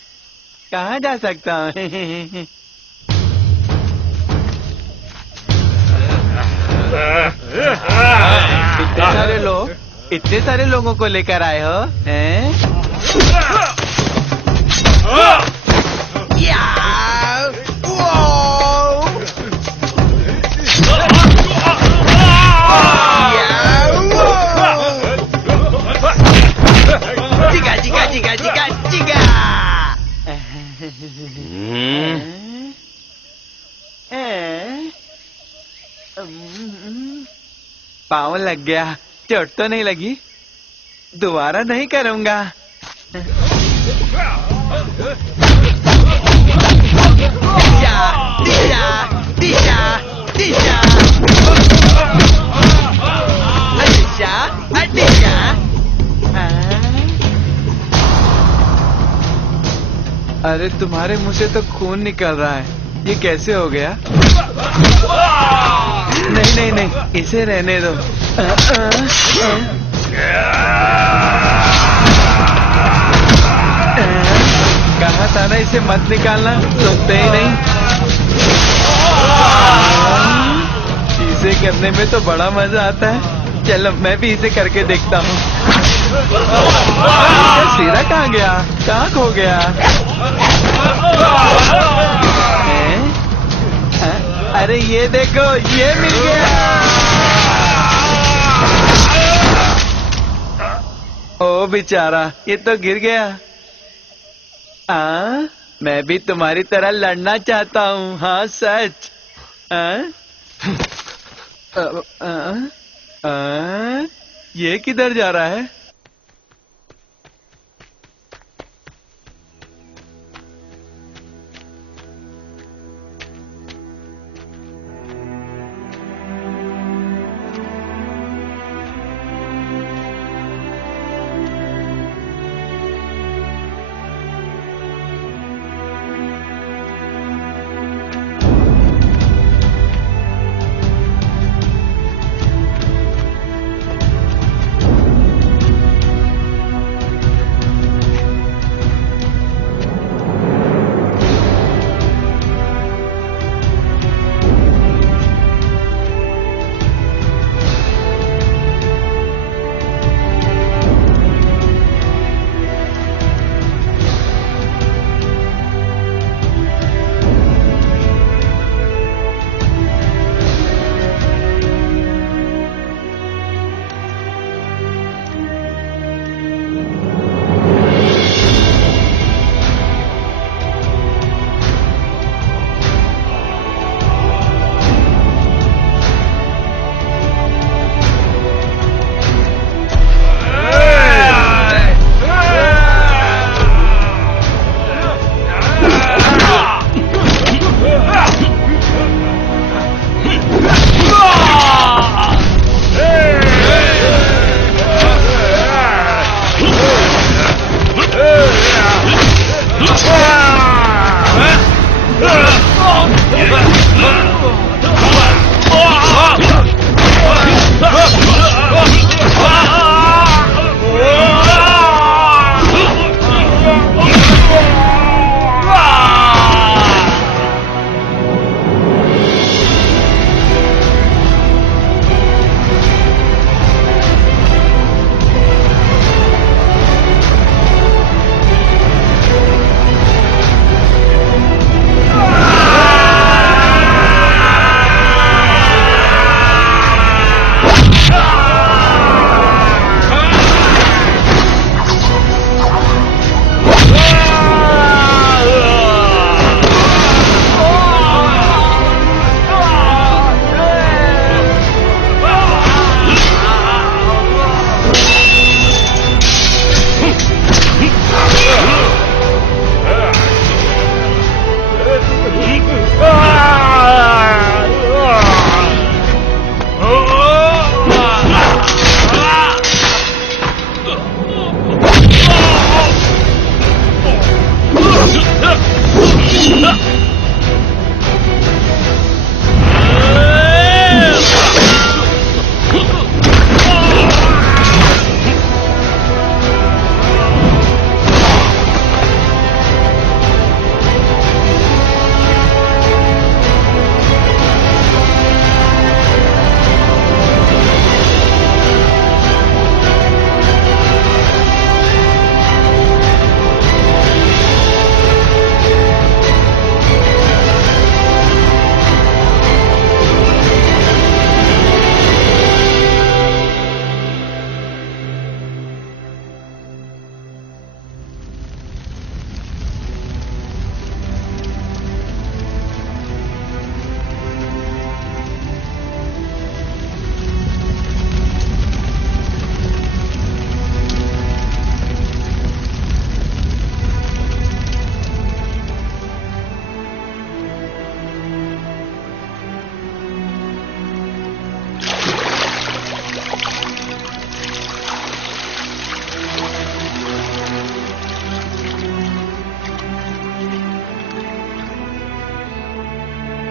कहाँ जा सकता हूँ? इतने सारे लोगों को लेकर आए हो हैं? जिगा। पाँव लग गया, चोट तो नहीं लगी? दोबारा नहीं करूंगा। अरे तुम्हारे मुंह से तो खून निकल रहा है, ये कैसे हो गया? नहीं नहीं नहीं, इसे रहने दो। कहा था ना इसे मत निकालना, सुनते ही नहीं। इसे करने में तो बड़ा मजा आता है। चलो मैं भी इसे करके देखता हूँ। सिरा कहाँ गया, कहाँ खो गया? अरे ये देखो, ये मिल गया। ओ बेचारा, ये तो गिर गया। मैं भी तुम्हारी तरह लड़ना चाहता हूँ। हाँ सच। ये किधर जा रहा है?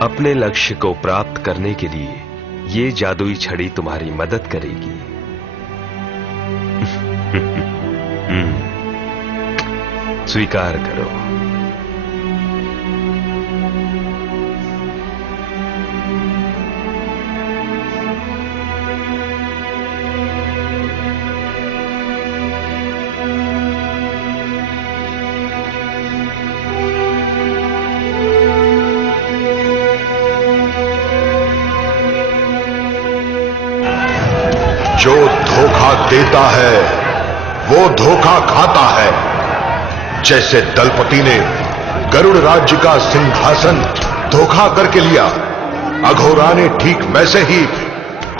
अपने लक्ष्य को प्राप्त करने के लिए ये जादुई छड़ी तुम्हारी मदद करेगी। स्वीकार करो। जो धोखा देता है वो धोखा खाता है। जैसे दलपति ने गरुड़ राज्य का सिंहासन धोखा करके लिया, अघोरा ने ठीक वैसे ही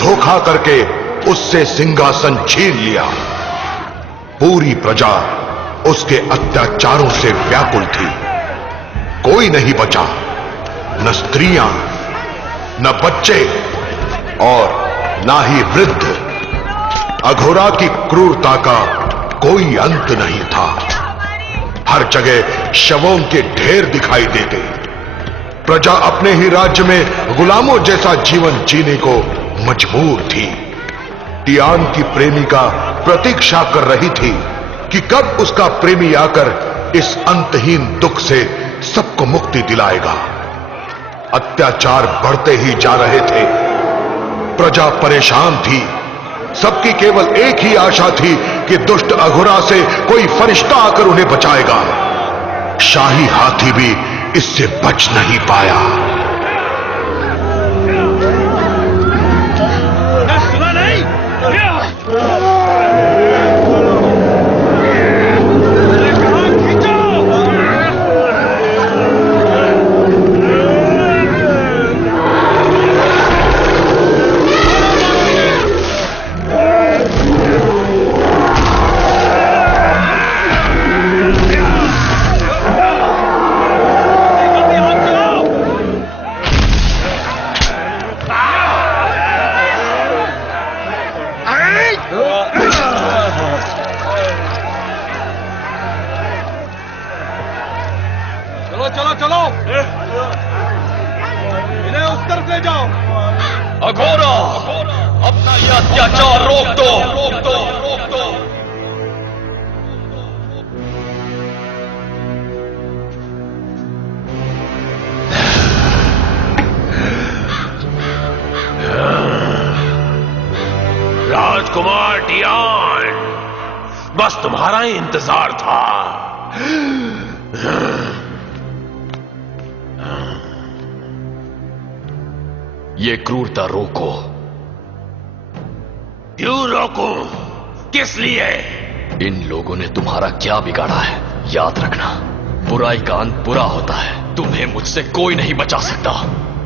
धोखा करके उससे सिंहासन छीन लिया। पूरी प्रजा उसके अत्याचारों से व्याकुल थी। कोई नहीं बचा, न स्त्रियां, न बच्चे और ना ही वृद्ध। अघोरा की क्रूरता का कोई अंत नहीं था। हर जगह शवों के ढेर दिखाई देते। प्रजा अपने ही राज्य में गुलामों जैसा जीवन जीने को मजबूर थी। टियान की प्रेमिका प्रतीक्षा कर रही थी कि कब उसका प्रेमी आकर इस अंतहीन दुख से सबको मुक्ति दिलाएगा। अत्याचार बढ़ते ही जा रहे थे। प्रजा परेशान थी। सबकी केवल एक ही आशा थी कि दुष्ट अघोरा से कोई फरिश्ता आकर उन्हें बचाएगा। शाही हाथी भी इससे बच नहीं पाया। सुना नहीं? चलो चलो इन्हें उस तरफ ले जाओ। अघोरा, अपना यह अत्याचार रोक दो, रोक दो, रोक दो। राजकुमार टियान, बस तुम्हारा ही इंतजार था। ये क्रूरता रोको। क्यों रोकूं? किस लिए? इन लोगों ने तुम्हारा क्या बिगाड़ा है? याद रखना, बुराई का अंत बुरा होता है। तुम्हें मुझसे कोई नहीं बचा सकता।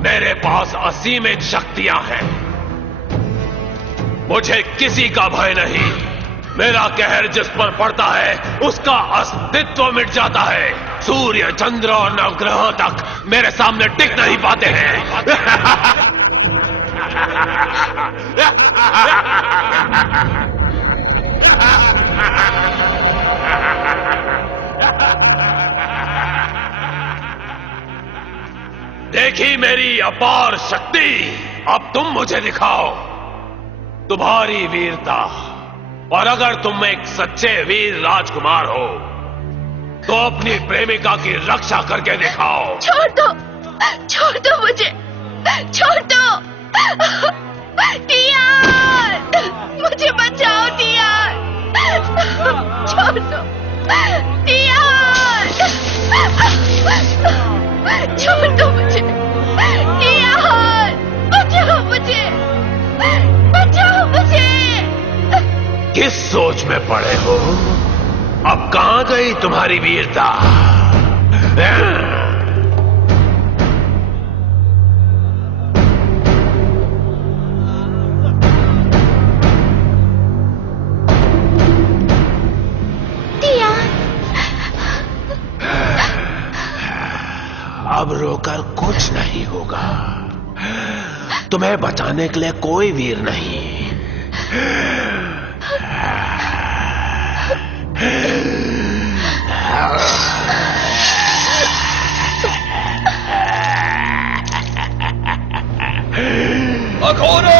मेरे पास असीमित शक्तियां हैं। मुझे किसी का भय नहीं। मेरा कहर जिस पर पड़ता है उसका अस्तित्व मिट जाता है। सूर्य, चंद्र और नवग्रह तक मेरे सामने टिक नहीं पाते हैं। देखी मेरी अपार शक्ति। अब तुम मुझे दिखाओ तुम्हारी वीरता। और अगर तुम एक सच्चे वीर राजकुमार हो तो अपनी प्रेमिका की रक्षा करके दिखाओ। छोड़ दो मुझे, छोड़ दो। टियान, मुझे बचाओ टियान, छोड़ दो टियान, छोड़ दो मुझे टियान, बचाओ मुझे, बचाओ मुझे। किस सोच में पड़े हो? अब कहां गई तुम्हारी वीरता? अब रोकर कुछ नहीं होगा। तुम्हें बचाने के लिए कोई वीर नहीं। घोरो।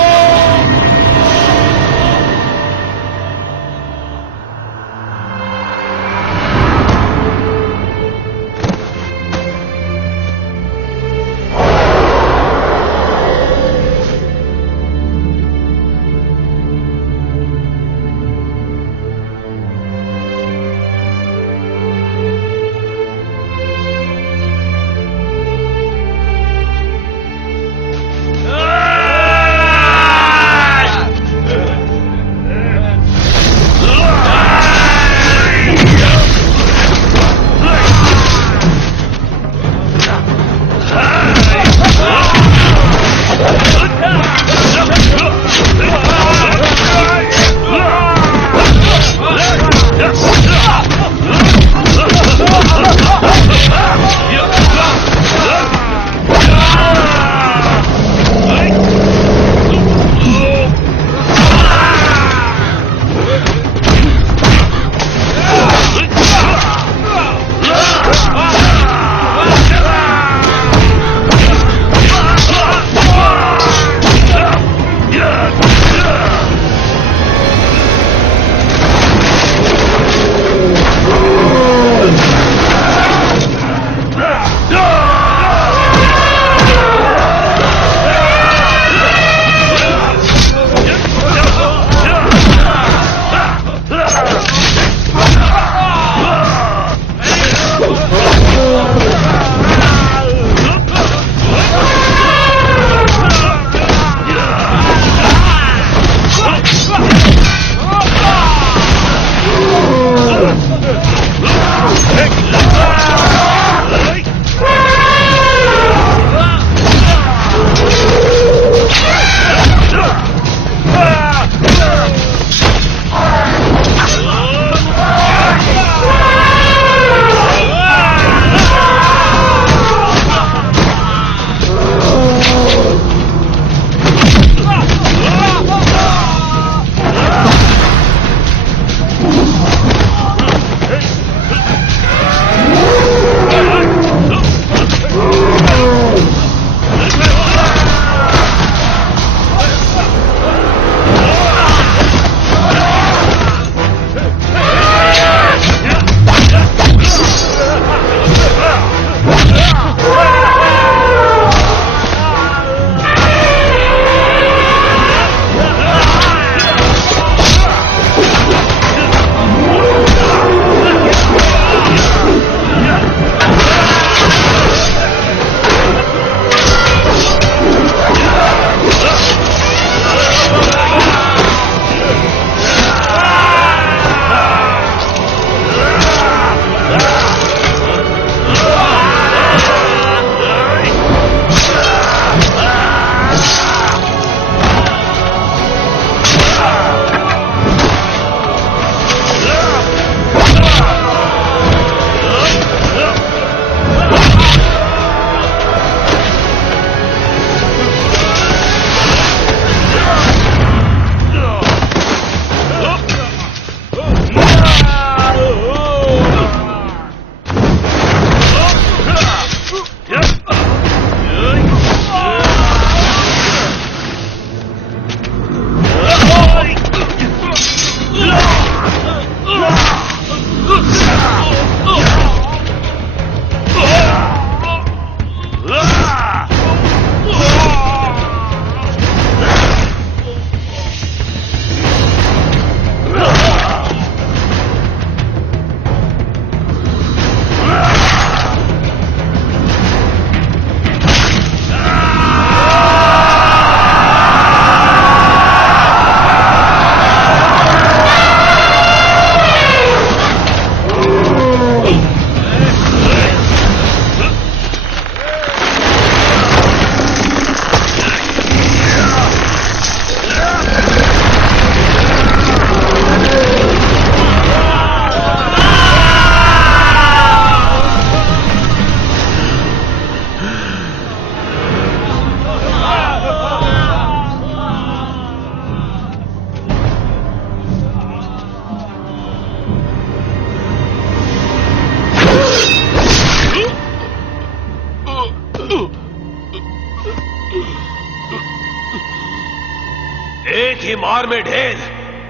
तलवार में ढेर,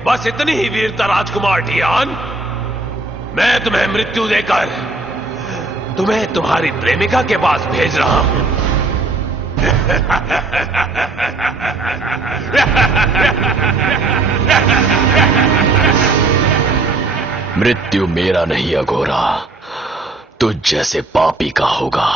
बस इतनी ही वीरता राजकुमार टियान। मैं तुम्हें मृत्यु देकर तुम्हें तुम्हारी प्रेमिका के पास भेज रहा हूं। मृत्यु मेरा नहीं अघोरा, तुझ जैसे पापी का होगा।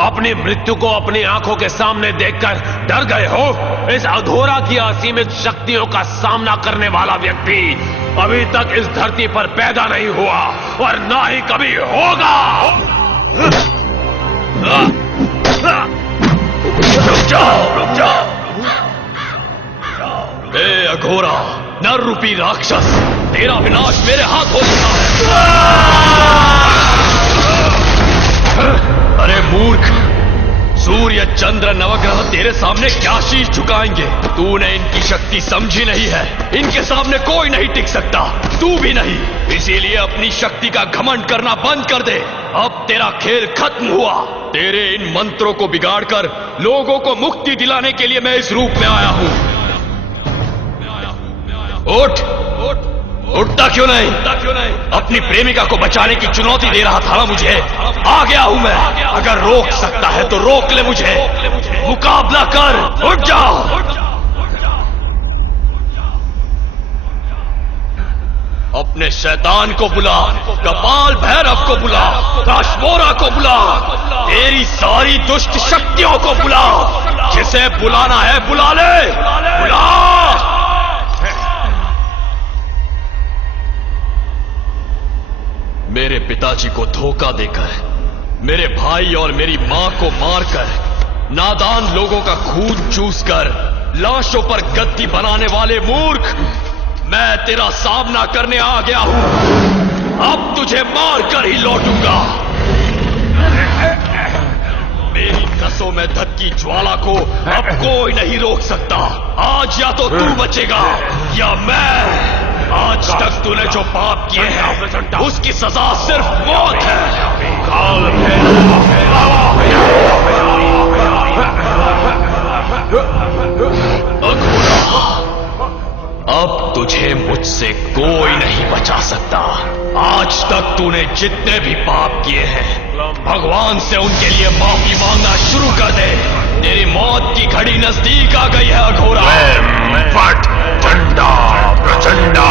अपनी मृत्यु को अपनी आंखों के सामने देखकर डर गए हो? इस अघोरा की असीमित शक्तियों का सामना करने वाला व्यक्ति अभी तक इस धरती पर पैदा नहीं हुआ और ना ही कभी होगा। रुक जाओ, रुक जाओ। ए अघोरा, नर रूपी राक्षस, तेरा विनाश मेरे हाथ हो चुका है। अरे मूर्ख, सूर्य चंद्र नवग्रह तेरे सामने क्या शीश झुकाएंगे? तूने इनकी शक्ति समझी नहीं है। इनके सामने कोई नहीं टिक सकता, तू भी नहीं। इसीलिए अपनी शक्ति का घमंड करना बंद कर दे। अब तेरा खेल खत्म हुआ। तेरे इन मंत्रों को बिगाड़कर लोगों को मुक्ति दिलाने के लिए मैं इस रूप में आया हूं। उठ, उठता क्यों नहीं? अपनी प्रेमिका को बचाने की चुनौती दे रहा था ना मुझे। आ गया हूं मैं। अगर रोक सकता है तो रोक ले मुझे। मुकाबला कर, उठ जाओ। अपने शैतान को बुला, कपाल भैरव को बुला, काशमोरा को बुला, तेरी सारी दुष्ट शक्तियों को बुला। जिसे बुलाना है बुला ले, बुला। मेरे पिताजी को धोखा देकर, मेरे भाई और मेरी मां को मारकर, नादान लोगों का खून चूसकर लाशों पर गद्दी बनाने वाले मूर्ख, मैं तेरा सामना करने आ गया हूं। अब तुझे मारकर ही लौटूंगा। मेरी नसों में धधकी ज्वाला को अब कोई नहीं रोक सकता। आज या तो तू बचेगा या मैं। आज तक तूने जो पाप किए हैं उसकी सजा सिर्फ मौत है। अघोरा, अब तुझे मुझसे कोई नहीं बचा सकता। आज तक तूने जितने भी पाप किए हैं, भगवान से उनके लिए माफी मांगना शुरू कर दे। तेरी मौत की घड़ी नजदीक आ गई है अघोरा। फट ठंडा प्रचंडा।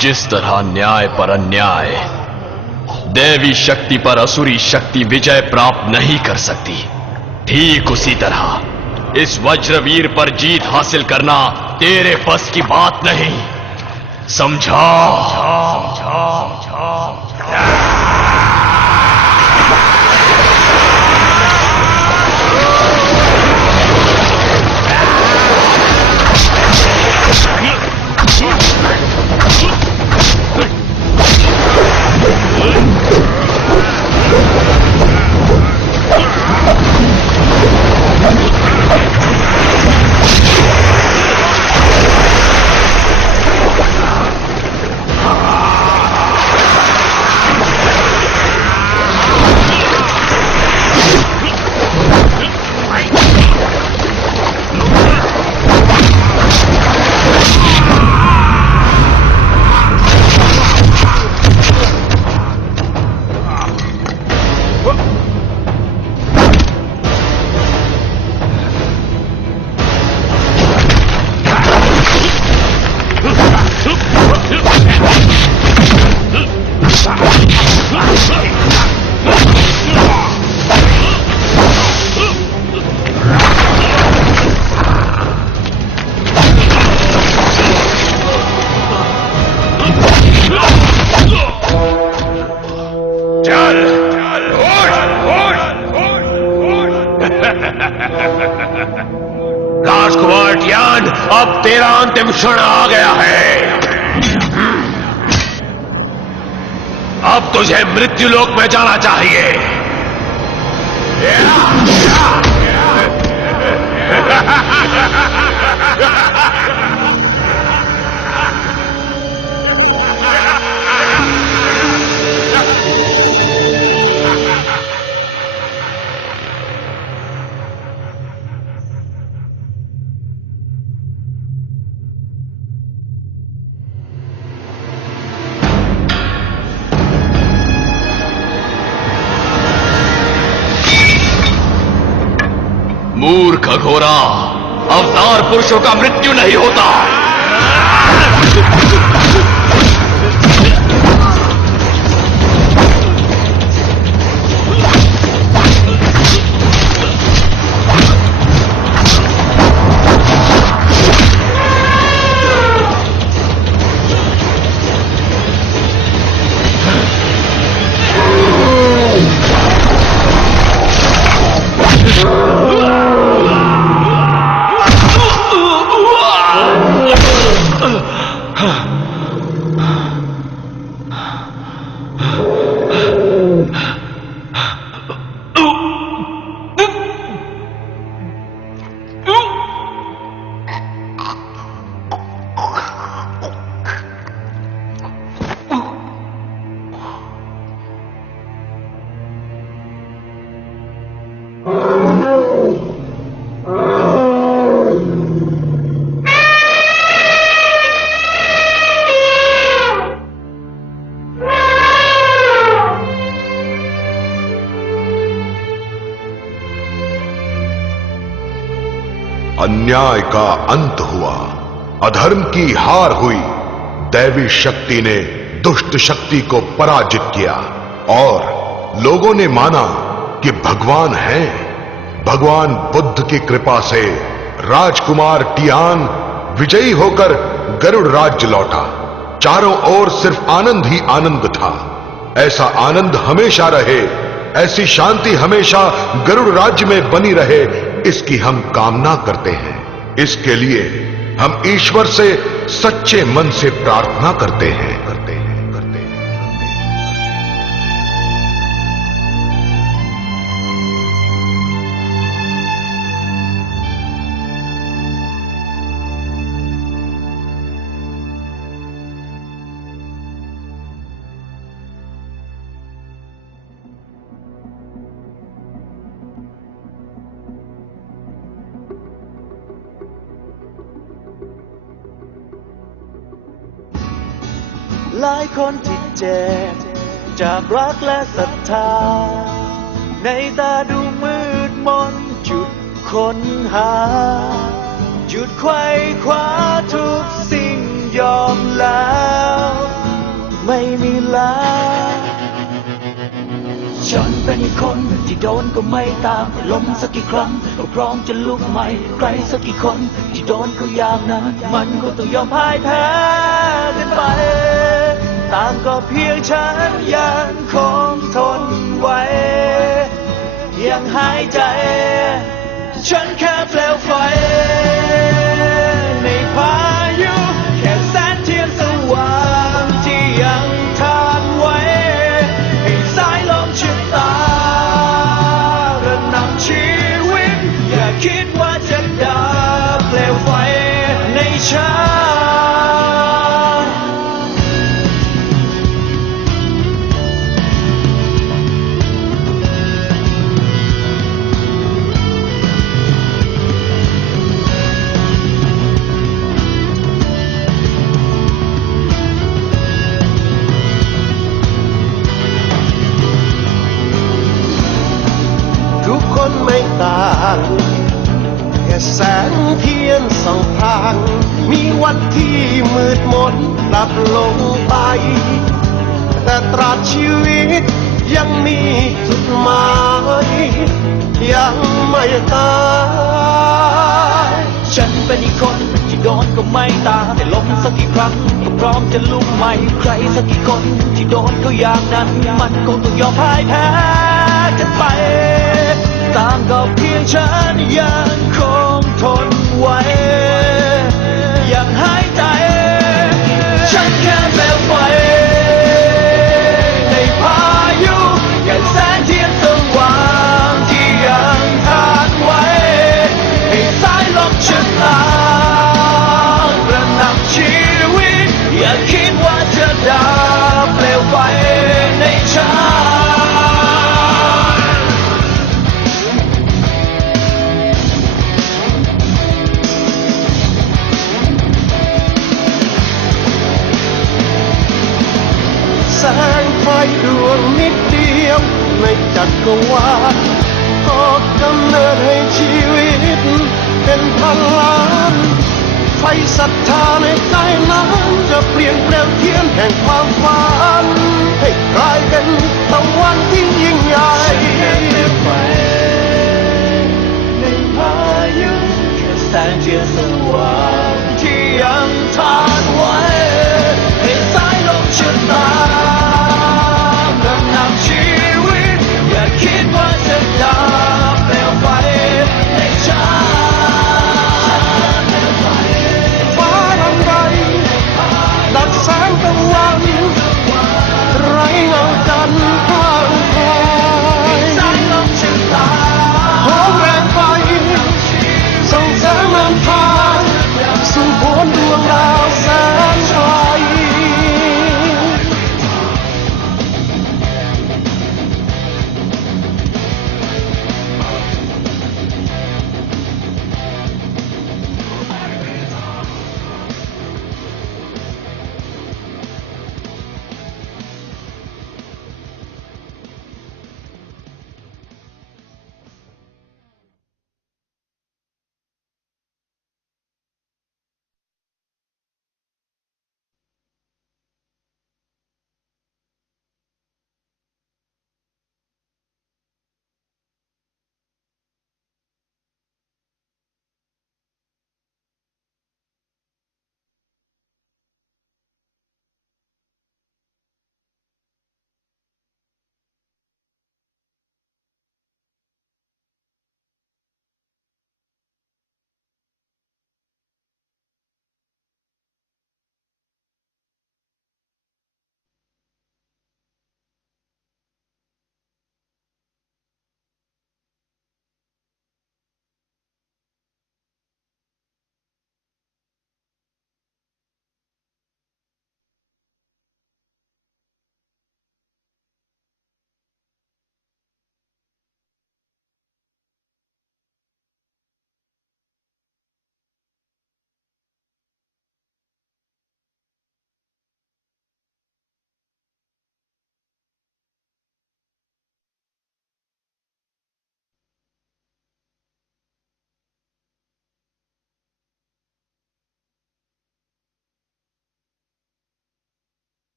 जिस तरह न्याय पर अन्याय देवी शक्ति पर असुरी शक्ति विजय प्राप्त नहीं कर सकती। ठीक उसी तरह इस वज्रवीर पर जीत हासिल करना तेरे बस की बात नहीं, समझा? राजकुमार टियान, अब तेरा अंतिम क्षण आ गया है। अब तुझे मृत्युलोक में जाना चाहिए। मूर्ख घोरा, अवतार पुरुषों का मृत्यु नहीं होता। अन्याय का अंत हुआ, अधर्म की हार हुई। दैवी शक्ति ने दुष्ट शक्ति को पराजित किया और लोगों ने माना कि भगवान है। भगवान बुद्ध की कृपा से राजकुमार टियान विजयी होकर गरुड़ राज्य लौटा। चारों ओर सिर्फ आनंद ही आनंद था। ऐसा आनंद हमेशा रहे, ऐसी शांति हमेशा गरुड़ राज्य में बनी रहे, इसकी हम कामना करते हैं। इसके लिए हम ईश्वर से सच्चे मन से प्रार्थना करते हैं।หลายคนที่เจ็บจากรักและศรัทธาในตาดูมืดมนจุดค้นหาหยุดไขว่คว้าทุกสิ่งยอมแล้วไม่มีแล้ว ฉันเป็นอีกคนที่โดนก็ไม่ตามล้มสักกี่ครั้งก็พร้อมจะลุกใหม่ใครสักกี่คนที่โดนก็อย่างนั้นมันก็ต้องยอมพ่ายแพ้กันไปต่างก็เพียงฉันยังคงทนไว้ยังหายใจฉันแค่เปลวไฟในพายุแค่แสงเทียนสว่างที่ยังทานไว้ให้สายลมชะตากระหน่ำชีวิตอย่าคิดว่าจะดับเปลวไฟในฉันทุกคนไม่ต่างแค่แสงเทียนส่องทางมีวันที่มืดมนดับลงไปแต่ตราบชีวิตยังมีจุดหมายยังไม่ตาย ฉันเป็นอีกคนที่โดนก็ไม่ตามแต่ล้มสักกี่ครั้งก็พร้อมจะลุกใหม่ใครสักกี่คนที่โดนก็อย่างนั้นมันคงต้องยอมพ่ายแพ้กันไปต่างก็เพียงฉันยังคงทนไว้ยังหายใจฉันแค่เปลวไฟในพายุแค่แสงเทียนสว่างที่ยังทานไว้ให้สายลมชะตากระหน่ำชีวิตอย่าคิดว่าจะดับเปลวไฟในฉันแสงไฟดวงนิดเดียวในจักรวาลก็กำเนิดให้ชีวิตเป็นพันล้านไฟศรัทธาในใจนั้นจะเปลี่ยนเปลวเทียนแห่งความฝันให้กลายเป็น